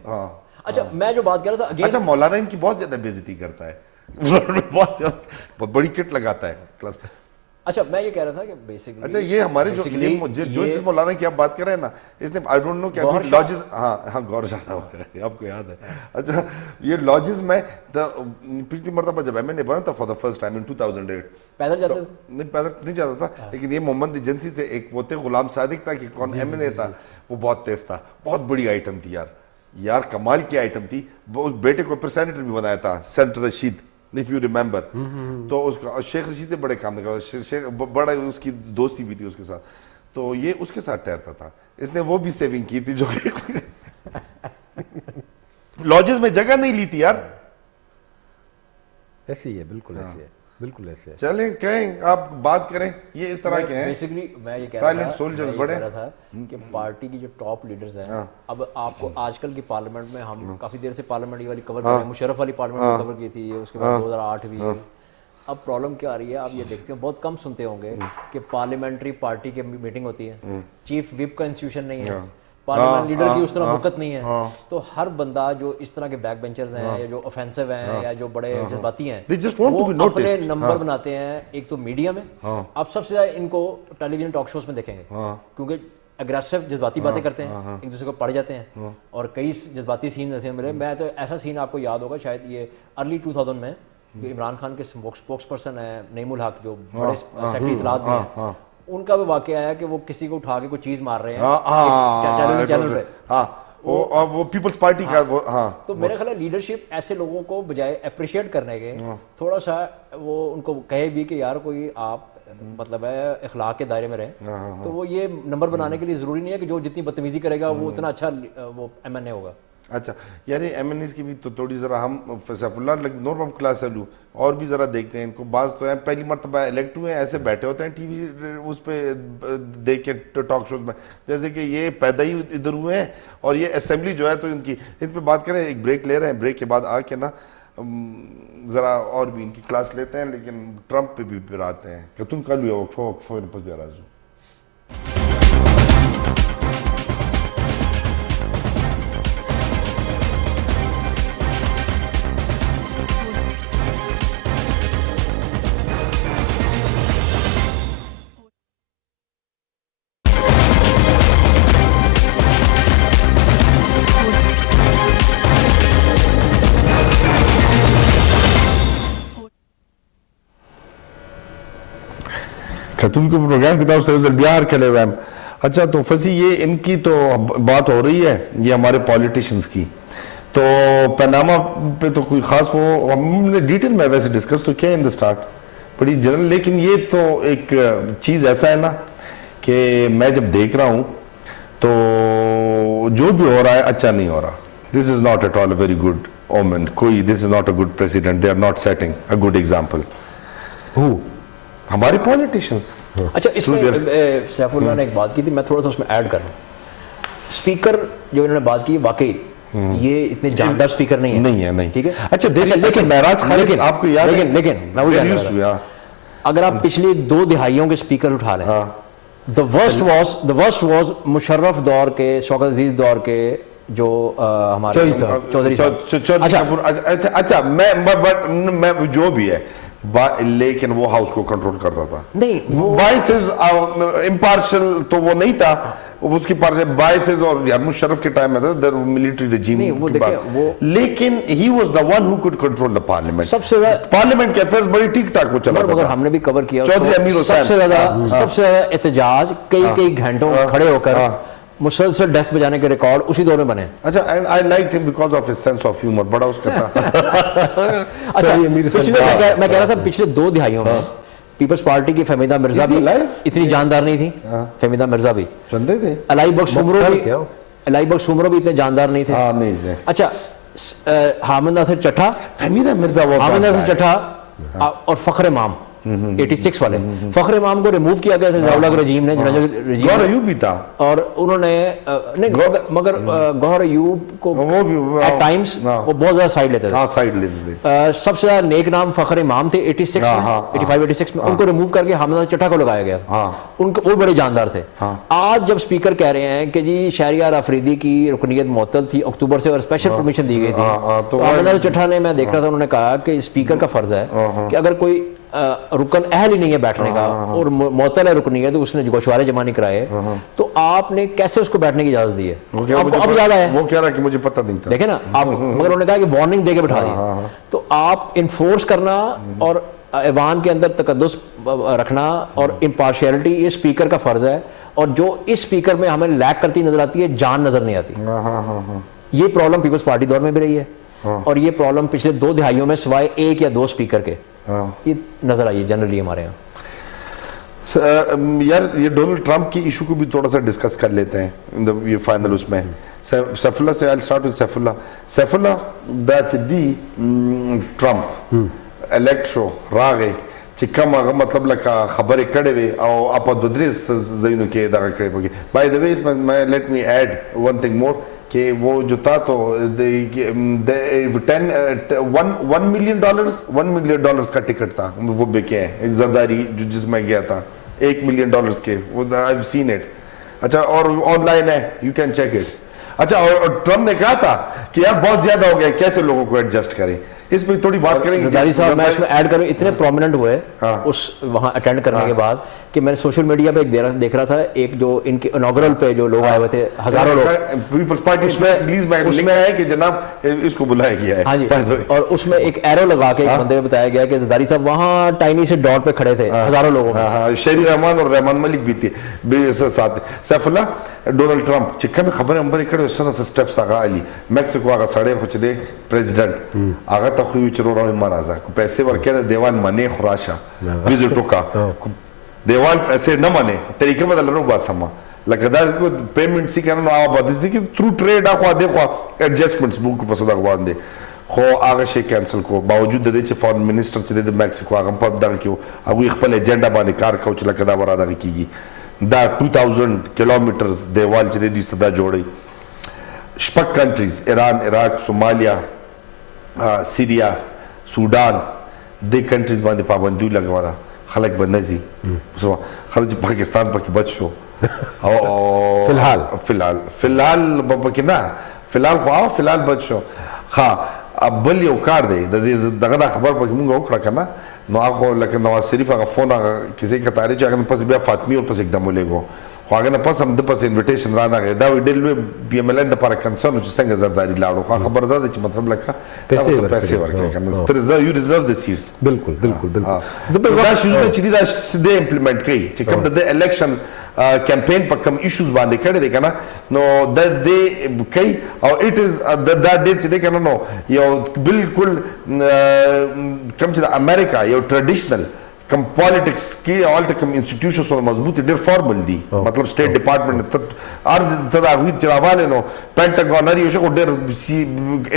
اچھا میں جو بات کر رہا تھا, اچھا مولانا ان کی بہت زیادہ بے عزتی کرتا ہے, بہت بڑی کٹ لگاتا ہے کلاس میں. اچھا میں یہ کہہ رہا تھا کہ بیسکلی اچھا یہ ہمارے جو جس مولانا کی آپ بات کر رہے ہیں نا, اس نے آئی ڈونٹ نو کہ ابھی لاجز, ہاں گور شاہ آپ کو یاد ہے. اچھا یہ لاجز میں پچھلی مرتبہ جب MNA بنا تھا فار دا فرسٹ ٹائم ان 2008 پیدل جاتے نہیں, پیدل نہیں جاتا تھا, لیکن یہ محمد ایجنسی سے ایک وہ تھے غلام صادق تھا کہ کون MNA تھا, وہ بہت تیز تھا, بہت بڑی آئٹم تھی یار کمال کی آئٹم تھی. وہ بیٹے کو پھر سینیٹر بھی بنایا تھا, senator Rashid if you remember. تو اس کا شیخ رشید سے بڑے کام نکلا, بڑا اس کی دوستی بھی تھی اس کے ساتھ, تو یہ اس کے ساتھ ٹہرتا تھا. اس نے وہ بھی سیونگ کی تھی جو کہ لاجز میں جگہ نہیں لی تھی یار. ایسے ہی ہے, بالکل ایسے ہے, بالکل ایسے ہے. چلیں کہیں آپ بات کریں, یہ اس طرح کے ہیں بیسکلی. میں یہ کہہ رہا تھا کہ پارٹی کی جو ٹاپ لیڈرز ہیں, اب آپ کو آج کل کی پارلیمنٹ میں, ہم کافی دیر سے پارلیمنٹ یہ والی کور کر رہے ہیں, مشرف والی پارلیمنٹ کور کی تھی, اس کے بعد 2008 بھی. اب پرابلم کیا آ رہی ہے, آپ یہ دیکھتے ہیں بہت کم سنتے ہوں گے کہ پارلیمنٹری پارٹی کی میٹنگ ہوتی ہے, چیف وپ کا انسٹیٹیوشن نہیں ہے, پارلیمنٹ لیڈر کی اس طرح وقت نہیں ہے, تو ہر بندہ جو اس طرح کے بیک بینچرز ہیں یا جو اوفینسو ہیں یا جو بڑے جذباتی ہیں, وہ اپنے نمبر بناتے ہیں. ایک تو میڈیا میں آپ سب سے زیادہ ان کو ٹیلی ویژن ٹاک شوز میں دیکھیں گے, کیونکہ اگریسو جذباتی باتیں کرتے ہیں, ایک دوسرے کو پڑھ جاتے ہیں, اور کئی جذباتی سین ایسے ملے. میں تو ایسا سین آپ کو یاد ہوگا شاید یہ ارلی 2000 میں, عمران خان کے اسپوکس پرسن ہیں نعیم الحق جو بڑے سیکرٹری اطلاعات بھی ہیں, ان کا بھی واقعہ آیا کہ وہ کسی کو اٹھا کے کوئی چیز مار رہے ہیں چینل پہ, وہ پیپلز پارٹی کا. تو میرا خیال ہے لیڈرشپ ایسے لوگوں کو بجائے اپریشیٹ کرنے کے تھوڑا سا وہ ان کو کہے بھی کہ یار کوئی آپ مطلب ہے اخلاق کے دائرے میں رہیں, تو وہ یہ نمبر بنانے کے لیے ضروری نہیں ہے کہ جو جتنی بدتمیزی کرے گا وہ اتنا اچھا وہ MNA ہوگا. اچھا یعنی MNAs کی بھی تو تھوڑی ذرا ہم سیف اللہ نورمم کلاس سلو اور بھی ذرا دیکھتے ہیں ان کو. بعض تو ہیں پہلی مرتبہ الیکٹ ہوئے ہیں, ایسے بیٹھے ہوتے ہیں ٹی وی اس پہ دیکھ کے ٹاک شوز میں, جیسے کہ یہ پیدا ہی ادھر ہوئے ہیں, اور یہ اسمبلی جو ہے تو ان کی, ان پہ بات کریں. ایک بریک لے رہے ہیں, بریک کے بعد آ کے نا ذرا اور بھی ان کی کلاس لیتے ہیں, لیکن ٹرمپ پہ بھی پھر آتے ہیں کہ تم کل ہوئے خاتون کو پروگرام کی طرف سے بیار کلے ویم. اچھا تو فضی یہ ان کی تو بات ہو رہی ہے یہ ہمارے پولیٹیشنز کی, تو پیناما پہ تو کوئی خاص وہ ہم نے ڈیٹیل میں ویسے ڈسکس تو کیا ان دا اسٹارٹ بڑی جنرل, لیکن یہ تو ایک چیز ایسا ہے نا کہ میں جب دیکھ رہا ہوں تو جو بھی ہو رہا ہے اچھا نہیں ہو رہا. This is not at all a very good omen, کوئی this is not a good president, they are not setting a good example. ہمارے پولیٹیشنز. اچھا اس میں سیف اللہ نے ایک بات کی تھی, میں تھوڑا سا اس میں ایڈ کر رہا ہوں. اسپیکر جو انہوں نے بات کی واقعی یہ اتنے جاندار اسپیکر نہیں ہے, ٹھیک ہے. اچھا لیکن معراج خالد آپ کو یاد ہے, لیکن میں وہ اگر آپ پچھلی 2 دہائیوں کے اسپیکر اٹھا لیں, the worst was مشرف دور کے, شوکت عزیز دور کے, جو ہمارے چودھری صاحب. اچھا میں جو بھی ہے لیکن وہ ہاؤس کو کنٹرول کرتا تھا. نہیں بائسز امپارشل تو وہ نہیں تھا, اس کی بائسز اور مشرف کے ٹائم میں تھا ملٹری رجیم کی بات, لیکن he was the one who could control the parliament. سب سے زیادہ پارلیمنٹ کے افیئرز بڑی ٹھیک ٹھاک وہ چلاتا تھا. مگر ہم نے بھی کور کیا چودھری امیر حسین سب سے زیادہ احتجاج کئی گھنٹوں کھڑے ہو کر مسلسل ڈیسک بجانے کے ریکارڈ اسی دور میں بنے. اچھا اینڈ آئی لائک ہم because of his sense of humour, بڑا اس کا تھا. اچھا میں کہہ رہا تھا پچھلے 2 دہائیوں میں پیپلز پارٹی کی فہمیدہ مرزا بھی اتنی جاندار نہیں تھی. فہمیدہ مرزا بھی چندے تھے, علائی بخش سومرو بھی اتنے جاندار نہیں تھے. اچھا حامد ناصر چٹھا, فہمیدہ مرزا, حامد ناصر چٹھا اور فخر امام 86 والے. فخر امام کو ریموو کیا گیا تھا ضیاء الحق رجیم نے, گوہر ایوب بھی تھا, اور انہوں نے مگر گوہر ایوب کو ایٹ ٹائمز وہ بہت زیادہ سائڈ لیتے تھے. سب سے زیادہ نیک نام فخر امام تھے 86 میں, 85-86 میں. ان کو ریموو کر کے حامد ناصر چٹھا کو لگایا گیا, ان کو وہ بڑے جاندار تھے. آج جب اسپیکر کہہ رہے ہیں کہ جی شہریار آفریدی کی رکنیت معطل تھی اکتوبر سے اور اسپیشل پرمیشن دی گئی تھی, تو حامد ناصر چٹھا نے, میں دیکھ رہا تھا, انہوں نے کہا کہ اسپیکر کا فرض ہے کہ اگر کوئی رکن اہل ہی نہیں ہے بیٹھنے کا اور معطل ہے رکنیت, تو اس نے گوشوارے جمع نہیں کرائے, تو آپ نے کیسے اس کو بیٹھنے کی اجازت دی ہے؟ آپ کو اب یاد آیا, وہ کہہ رہا ہے کہ مجھے پتہ نہیں تھا. دیکھیں نا آپ, مگر انہوں نے کہا کہ وارننگ دے کے بٹھا دی. تو آپ انفورس کرنا اور ایوان کے اندر تقدس رکھنا اور امپارشیلٹی یہ اسپیکر کا فرض ہے, اور جو اس اسپیکر میں ہمیں لیک کرتی نظر آتی ہے, جان نظر نہیں آتی. یہ پرابلم پیپلز پارٹی دور میں بھی رہی ہے, اور یہ پرابلم پچھلے 2 دہائیوں میں سوائے 1 یا 2 اسپیکر کے یہ نظر آئی ہے جنرلی ہمارے یہاں. یار یہ ڈونلڈ ٹرمپ کی ایشو کو بھی تھوڑا سا ڈسکس کر لیتے ہیں یہ فائنل اس میں. سیف اللہ سے, I'll start with Saifullah. Saifullah دا چې دی ټرمپ الیکټ شو راغی چې کوم هغه مطلب لکه خبرې کړې وې او په 2-3 ځایونو کې دغه کړې پکې. By the way let me add one thing more کہ وہ جو تھا تو $1 million کا ٹکٹ تھا وہ بکے ہیں زرداری جس میں گیا تھا $1 million کے, وہ I've seen it. اچھا اور آن لائن ہے, یو کین چیک اٹ. اچھا اور ٹرمپ نے کہا تھا کہ یار بہت زیادہ ہو گیا, کیسے لوگوں کو ایڈجسٹ کریں, اس پہ تھوڑی بات کریں گے. زرداری صاحب میں اس میں ایڈ کروں, اتنے پرومیننٹ ہوئے اس وہاں اٹینڈ کرنے کے بعد کہ میں نے سوشل میڈیا پہ دیکھ رہا تھا, ایک جو ان کے انوگرل پہ جو لوگ آئے ہوئے تھے, ہزاروں لوگ, پیپلز پارٹی ریلیز میں لکھا ہے کہ جناب اس کو بلایا گیا ہے. ہاں جی, اور اس میں ایک ایرو لگا کے ایک بندے پہ بتایا گیا کہ زرداری صاحب وہاں ٹائنی سے ڈاٹ پہ کھڑے تھے ہزاروں لوگوں میں. شہری رحمان اور رحمان ملک بھی تھے ساتھ. سیف اللہ ڈونلڈ ٹرمپ چې کومې خبرې همبرې کړې څه سټپس هغه علي میکسیکو هغه سړی خو چې دی پریزیډنټ هغه ته خو وایي چې ورو مه راځه, پیسې ورکوې د دیوال منې خو راشه ویزټ وکړه, دیوال پیسې نه منې طریقه به درله وباسمه لکه دا پیمنټ سي که نه نو هغه به داسې دي چې تھرو ټریډ اخوا دېخوا ایډجسټمنټس به وکړو په څه دغه باندې, خو هغه شی کینسل کړو باوجود د دې چې فارن منسټر چې دی د میکسیکو هغه په دغه کې و هغوی خپل ایجنډا باندې کار کوو چې لکه دا به را دغه کېږي. دا 2000 کلومیټرز دیوال چې دی دوی ته دا جوړوي. 6 کنټریز ایران, عراق, سومالیا, سیریا, سوډان, دې کنټریز باندې پابندي لګوله, خلک به نه ځي. خلک چې پاکستان پکې بچ شو او فلحال به پکې نه, فلحال خو فلحال بچ شو. ها بل یو کار دی د دې دغه دا خبر پکې مونږ وکړه که نه, نو هغه لکه نواز شریف هغه فون هغه کیسې کتارې چې هغه پس بیا فاطمي ورپسې اقدام ولېږو خو هغه نه پس هم د پس انویټیشن را نه دا وی ډېر لوی PMLN د لپاره کنسرن چې څنګه زرداری لاړو خو خبر ده چې مطلب لکه پیسې ورکړي کنه تر زه یو ریزرو د سیټس بالکل دا شنو چې دا د امپلیمنٹ کوي چې کوم د الیکشن کیمپین په کوم ایشوز باندې کړی دی کنه نو د دې کوي او اټ از دا ډېر چې دی کنه نو یو بالکل کوم چې د امریکا یو ټریډیشنل کم پالیټکس کې اول ته کم انسټیټیوشنز سره مضبوط ډېر فارمل دي مطلب سټیټ ډپارټمنټ ته ار ته دا وی چراواله نو پینټاګون لري یو ډېر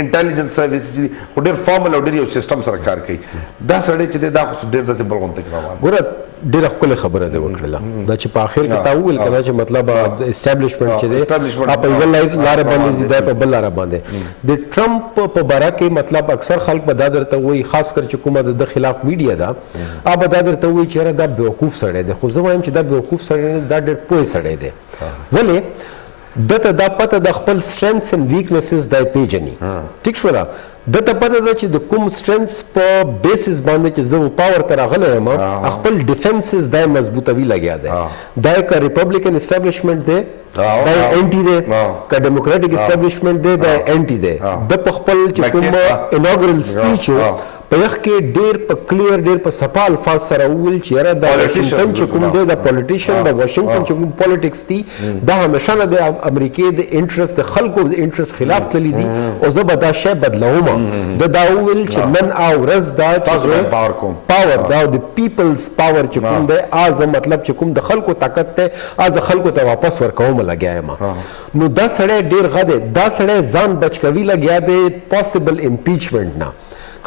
انټيليجنس سرویس ډېر فارمل او ډېر یو سیستم سره کار کوي دا سړی چې دا ډېر د سیمبل غونډه کوي ګوره ډیره خپل خبره دی وکړه دا چې په اخر کې تا وویل کنه چې مطلب اسټابلیشمنت چې دی په یو لار باندې زیاده په بل لار باندې د ټرمپ په باره کې مطلب اکثر خلک به دا درته وایي خاص کر چې کومه د خلاف میډیا ده اب دا درته وایي چې دا بیوقوف سړی دی خو زه وایم چې دا بیوقوف سړی نه دا ډېر پوه سړی دی ولې دته دا پته د خپل strengths and weaknesses دای پیژني ټیک شو دته پته ده چې د کوم strengths په بیسس باندې چې زه پاور ته راغلی یم خپل ډیفنسز دای مضبوطوي لګیا دی دا که ریپبلیکن اسټابلیشمنٹ دی دا انټي دی که ډیموکراټک اسټابلیشمنٹ دی دا انټي دی د په خپل چې کوم انوګرل سپیچ په یخ کې ډېر په کلیر ډېر په صفا الفاظ سره وویل چې یاره دا واشنګټن چې کوم دی د پولیټیشن د واشنګټن چې کوم پولیټکس دي دا همیشه نه د امریکې د انټرست د خلکو د انټرست خلاف تللی دي او زه به دا شی بدلوم دا وویل چې نن او ورځ دا پاور دا د پیپلز پاور چې کوم دی از مطلب چې کوم د خلکو طاقت دی از خلکو ته واپس ورکوم لګیا یم نو دا سړی ډېر غده دا سړی ځان بچ کوي لګیا دی پاسبل امپیچمنٹ نه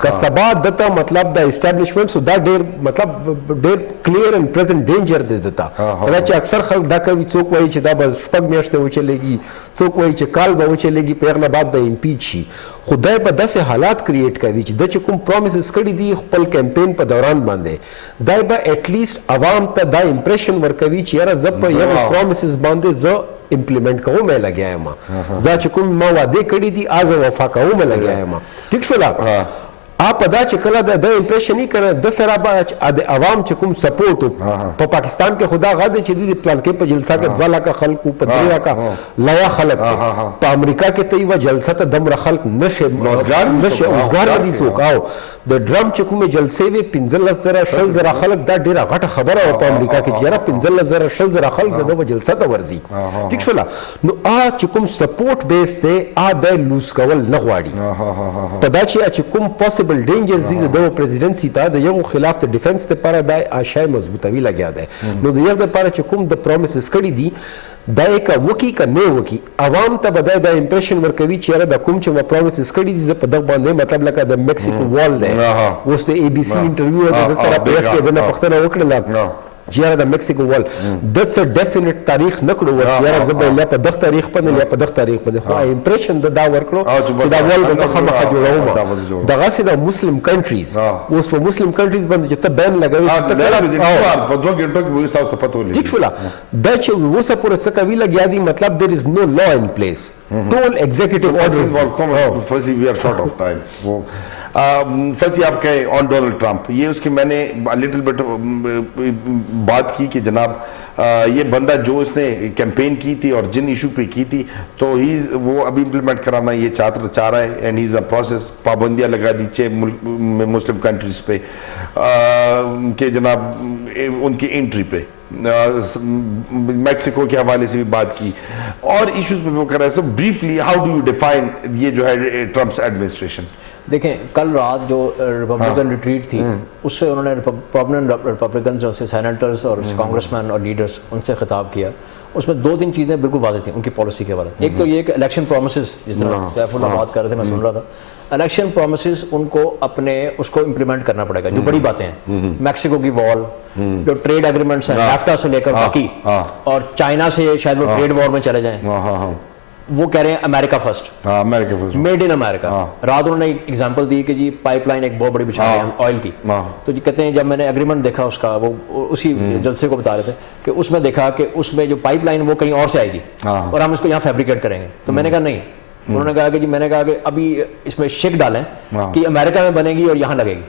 که سبا دته مطلب د اسټابلیشمنت سو دا ډېر مطلب ډېر کلیر اینڈ پریزنٹ ډینجر دی دته دا چې اکثر خلک دا کوي څوک وایي چې دا به شپږ میاشتې وچلېږي څوک وایي چې کال به وچلېږي په هغه نه بعد به امپیچ شي خدای په داسې حالات کریټ کوي چې د چې کوم پرومیسز کړي دي خپل کمپین په دوران باندې دا به اټ لیست عوام ته دا امپریشن ورکوي چې یاره زه په یو پرومیسز باندې زه امپلیمنٹ کوم لګیا یم زه چې کوم ما وعده کړي دي از وفا کوم لګیا یم ټیک شو آپ دا چې کله د امپریشن یې کنه د سره به د عوام چې کوم سپورټ په پاکستان کې خدا غاده چې د پلان کې په جلسه کې 2 لک خلکو په 3 لک لیا خلک په امریکا کې ته یو جلسه ته دمر خلک نشه روزګار دي څوک او د ډرم چې کومه جلسې وي 15000 خلک دا ډیره غټه خبره او په امریکا کې چې 15000 خلک د جلسه ته ورځي ټیک شو نو چې کوم سپورټ بیس دی د لوس کول نه غواړي په دا چې کوم پوسیبل ډینجرز دي د پریزیدنسي ته د یو خلاف د ډیفنس لپاره د اشای مضبوطوي لګیا دی نو د یو لپاره چې کوم د پرومیسز کړي دي دا یک وکی که نه وکی عوام ته به دا امپریشن ورکوي چې یاره د کوم چې ما پرومیسز کړي دي زه په دغه باندې مطلب لکه د میکسیکو وال دی اوس د ABC انټرویو د سره په کې د نه پښتنه وکړله جیاره د میکسیکو وال د څه ډیفینټ تاریخ نکړو ورته زه به لا په دغه تاریخ باندې یا په دغه تاریخ باندې خو امپریشن د دا ورکړو چې دا وال به زه خامخا جوړوم دغه سي د مسلم کنټریز اوس په مسلم کنټریز باندې چې ته بین لګوي په 2 غنټو کې تاسو ته پته ولګي ټیک شو دا چې اوسه پورې څه کوي لګیا دي مطلب there is no law in place ټول ایگزیکټیو orders فزی we are short of time Faisal آپ کہیں آن ڈونلڈ ٹرمپ یہ اس کی میں نے لٹل بٹ بات کی کہ جناب یہ بندہ جو اس نے کیمپین کی تھی اور جن ایشو پہ کی تھی تو وہ ابھی امپلیمنٹ کرانا یہ چاہ رہا ہے اینڈ ہیز اے پروسیس پابندیاں لگا دی 6 مسلم کنٹریز پہ کہ جناب ان کی انٹری پہ میکسیکو کے حوالے سے بھی بات کی اور ایشوز پہ وہ کر رہا ہے so briefly how do you define یہ جو ہے ٹرمپس ایڈمنسٹریشن دیکھیں کل رات جو ریپبلکن ریٹریٹ تھی اس سے انہوں نے پرومیننٹ ریپبلکنز اور سینیٹرز اور کانگریس مین اور لیڈرز ان سے خطاب کیا اس میں 2-3 چیزیں بالکل واضح تھیں ان کی پالیسی کے حوالے ایک تو یہ کہ الیکشن پرومسز جس طرح سیف اللہ بات کر رہے تھے میں سن رہا تھا الیکشن پرومسز ان کو اپنے اس کو امپلیمنٹ کرنا پڑے گا جو بڑی باتیں ہیں میکسیکو کی وال جو ٹریڈ ایگریمنٹس ہیں نیفٹا سے لے کر باقی اور چائنا سے شاید وہ ٹریڈ وار میں چلے جائیں وہ کہہ رہے ہیں امریکہ فرسٹ میڈ ان امریکہ رات انہوں نے ایک ایگزامپل دی کہ جی پائپ لائن ایک بہت بڑی بچھا ہے آئل کی تو جی کہتے ہیں جب میں نے ایگریمنٹ دیکھا اس کا وہ اسی جلسے کو بتا رہے تھے کہ اس میں دیکھا کہ اس میں جو پائپ لائن وہ کہیں اور سے آئے گی اور ہم اس کو یہاں فیبریکیٹ کریں گے تو میں نے کہا نہیں انہوں نے کہا کہ جی میں نے کہا کہ ابھی اس میں شک ڈالیں کہ امریکہ میں بنے گی اور یہاں لگے گی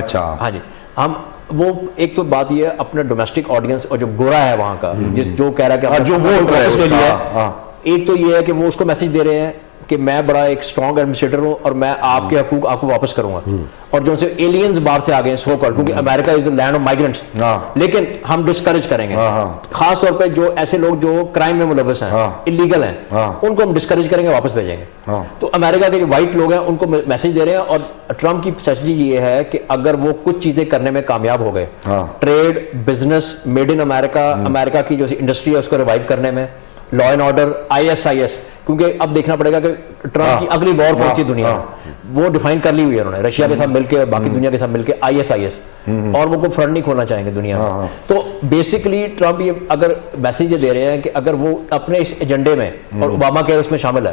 اچھا ہاں جی ہم وہ ایک تو بات یہ ہے اپنے ڈومیسٹک آڈینس اور جو گورا ہے وہاں کا جو کہہ رہا ہے کہ جو ووٹ لے لیا، ایک تو یہ ہے کہ وہ اس کو میسج دے رہے ہیں کہ میں بڑا ایک اسٹرانگ ایڈمنسٹریٹر ہوں اور میں آپ کے حقوق آپ کو واپس کروں گا، اور جو سے ایلینز باہر سے آ گئے ہیں سو کالڈ، کیونکہ امریکہ از دا لینڈ آف مائیگرنٹس، لیکن ہم ڈسکریج کریں گے خاص طور پہ جو ایسے لوگ جو کرائم میں ملوث ہیں، اللیگل ہیں، ان کو ہم ڈسکریج کریں گے، واپس بھیجیں گے۔ تو امریکہ کے جو وائٹ لوگ ہیں ان کو میسج دے رہے ہیں، اور ٹرمپ کی اسٹریٹجی یہ ہے کہ اگر وہ کچھ چیزیں کرنے میں کامیاب ہو گئے، ٹریڈ، بزنس، میڈ ان امریکہ، امریکہ کی جو انڈسٹری ہے اس کو ریوائیو کرنے میں، لا اینڈ آرڈر، ISIS، کیونکہ اب دیکھنا پڑے گا کہ ٹرمپ کی اگلی وار کون سی دنیا میں، وہ ڈیفائن کر لی ہوئی ہے انہوں نے رشیا کے ساتھ مل کے، باقی دنیا کے ساتھ مل کے ISIS، اور وہ کوئی فرنٹ نہیں کھولنا چاہیں گے دنیا میں۔ تو بیسکلی ٹرمپ یہ اگر میسیج دے رہے ہیں کہ اگر وہ اپنے اس ایجنڈے میں، اور اوباما کے اس میں شامل ہے،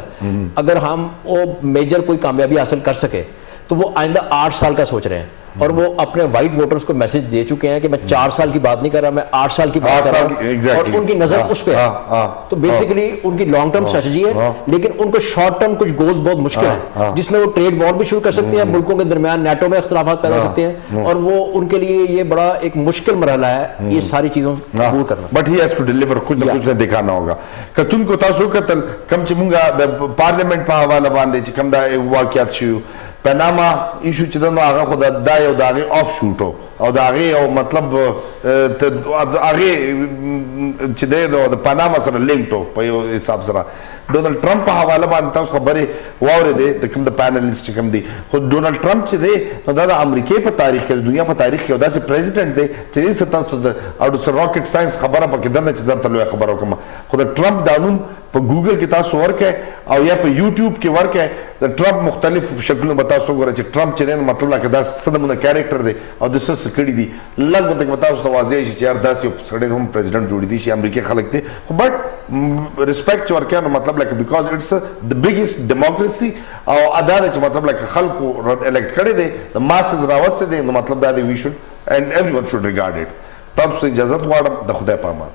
اگر ہم وہ میجر کوئی کامیابی حاصل کر سکے تو وہ آئندہ 8 سال کا سوچ رہے ہیں، اور وہ اپنے وائٹ ووٹرز کو میسج دے چکے ہیں کہ میں 4 سال کی بات نہیں کر رہا، میں 8 سال کی بات کر رہا ہوں، اور ان کی نظر اس پہ ہے۔ تو بیسیکلی ان کی لانگ ٹرم اسٹریٹجی ہے، لیکن ان کو شارٹ ٹرم کچھ گولز بہت مشکل ہیں، جس میں وہ ٹریڈ وار بھی شروع کر سکتے ہیں، ملکوں کے درمیان نیٹو میں اختلافات پیدا ہو سکتے ہیں، اور وہ ان کے لیے یہ بڑا ایک مشکل مرحلہ ہے یہ ساری چیزوں قبول کرنا۔ But he has to deliver, کچھ نہ کچھ دکھانا ہوگا۔ کتن کو تاسو قتل کم چمونگا پارلیمنٹ په حواله باندې چې کم دا واقعیت شو پناما ایشو چې دنو هغه خو دا یو د هغې آف شوټ او د هغې یو مطلب هغې چې دی د پاناما سره لینکډ و په یو حساب سره ډونلډ ټرمپ په حواله باندې تاسو خبرې واورېدې د کوم د پینلسټ چې کوم دی، خو ډونلډ ټرمپ چې دی نو دا د امریکې په تاریخ کې، د دنیا په تاریخ کې یو داسې پریزیډنټ دی چې دې څه تاسو د راکټ ساینس خبره پکې درنه چې ځان ته لویه خبره وکړم، خو د ټرمپ دا نوم په ګوګل کې تاسو ورکړئ او یا په یوټیوب کې ورکړئ، د ټرمپ مختلف شکلونه به تاسو وګورئ چې ټرمپ چې دی نو مطلب لکه دا څه نمونه کیریکټر دی او د څه څه کړي دي، لږ به تاسو ته واضح شي چې یار داسې یو سړی هم پریزیډنټ جوړېدی شي، امریکې خلک دی، خو بټ ریسپیکټ چې ورکړئ نو مطلب لکه بیکاز اټس د بګیسټ ډیموکراسي او ادا ده چې مطلب لکه خلکو الکټ کړی دی، د ماسز راوستی دی، نو مطلب دا دی وی شوډ اینڈ ایوری ون شوډ ریګارډ اټ۔ تاسو اجازت غواړم، د خدای په امان۔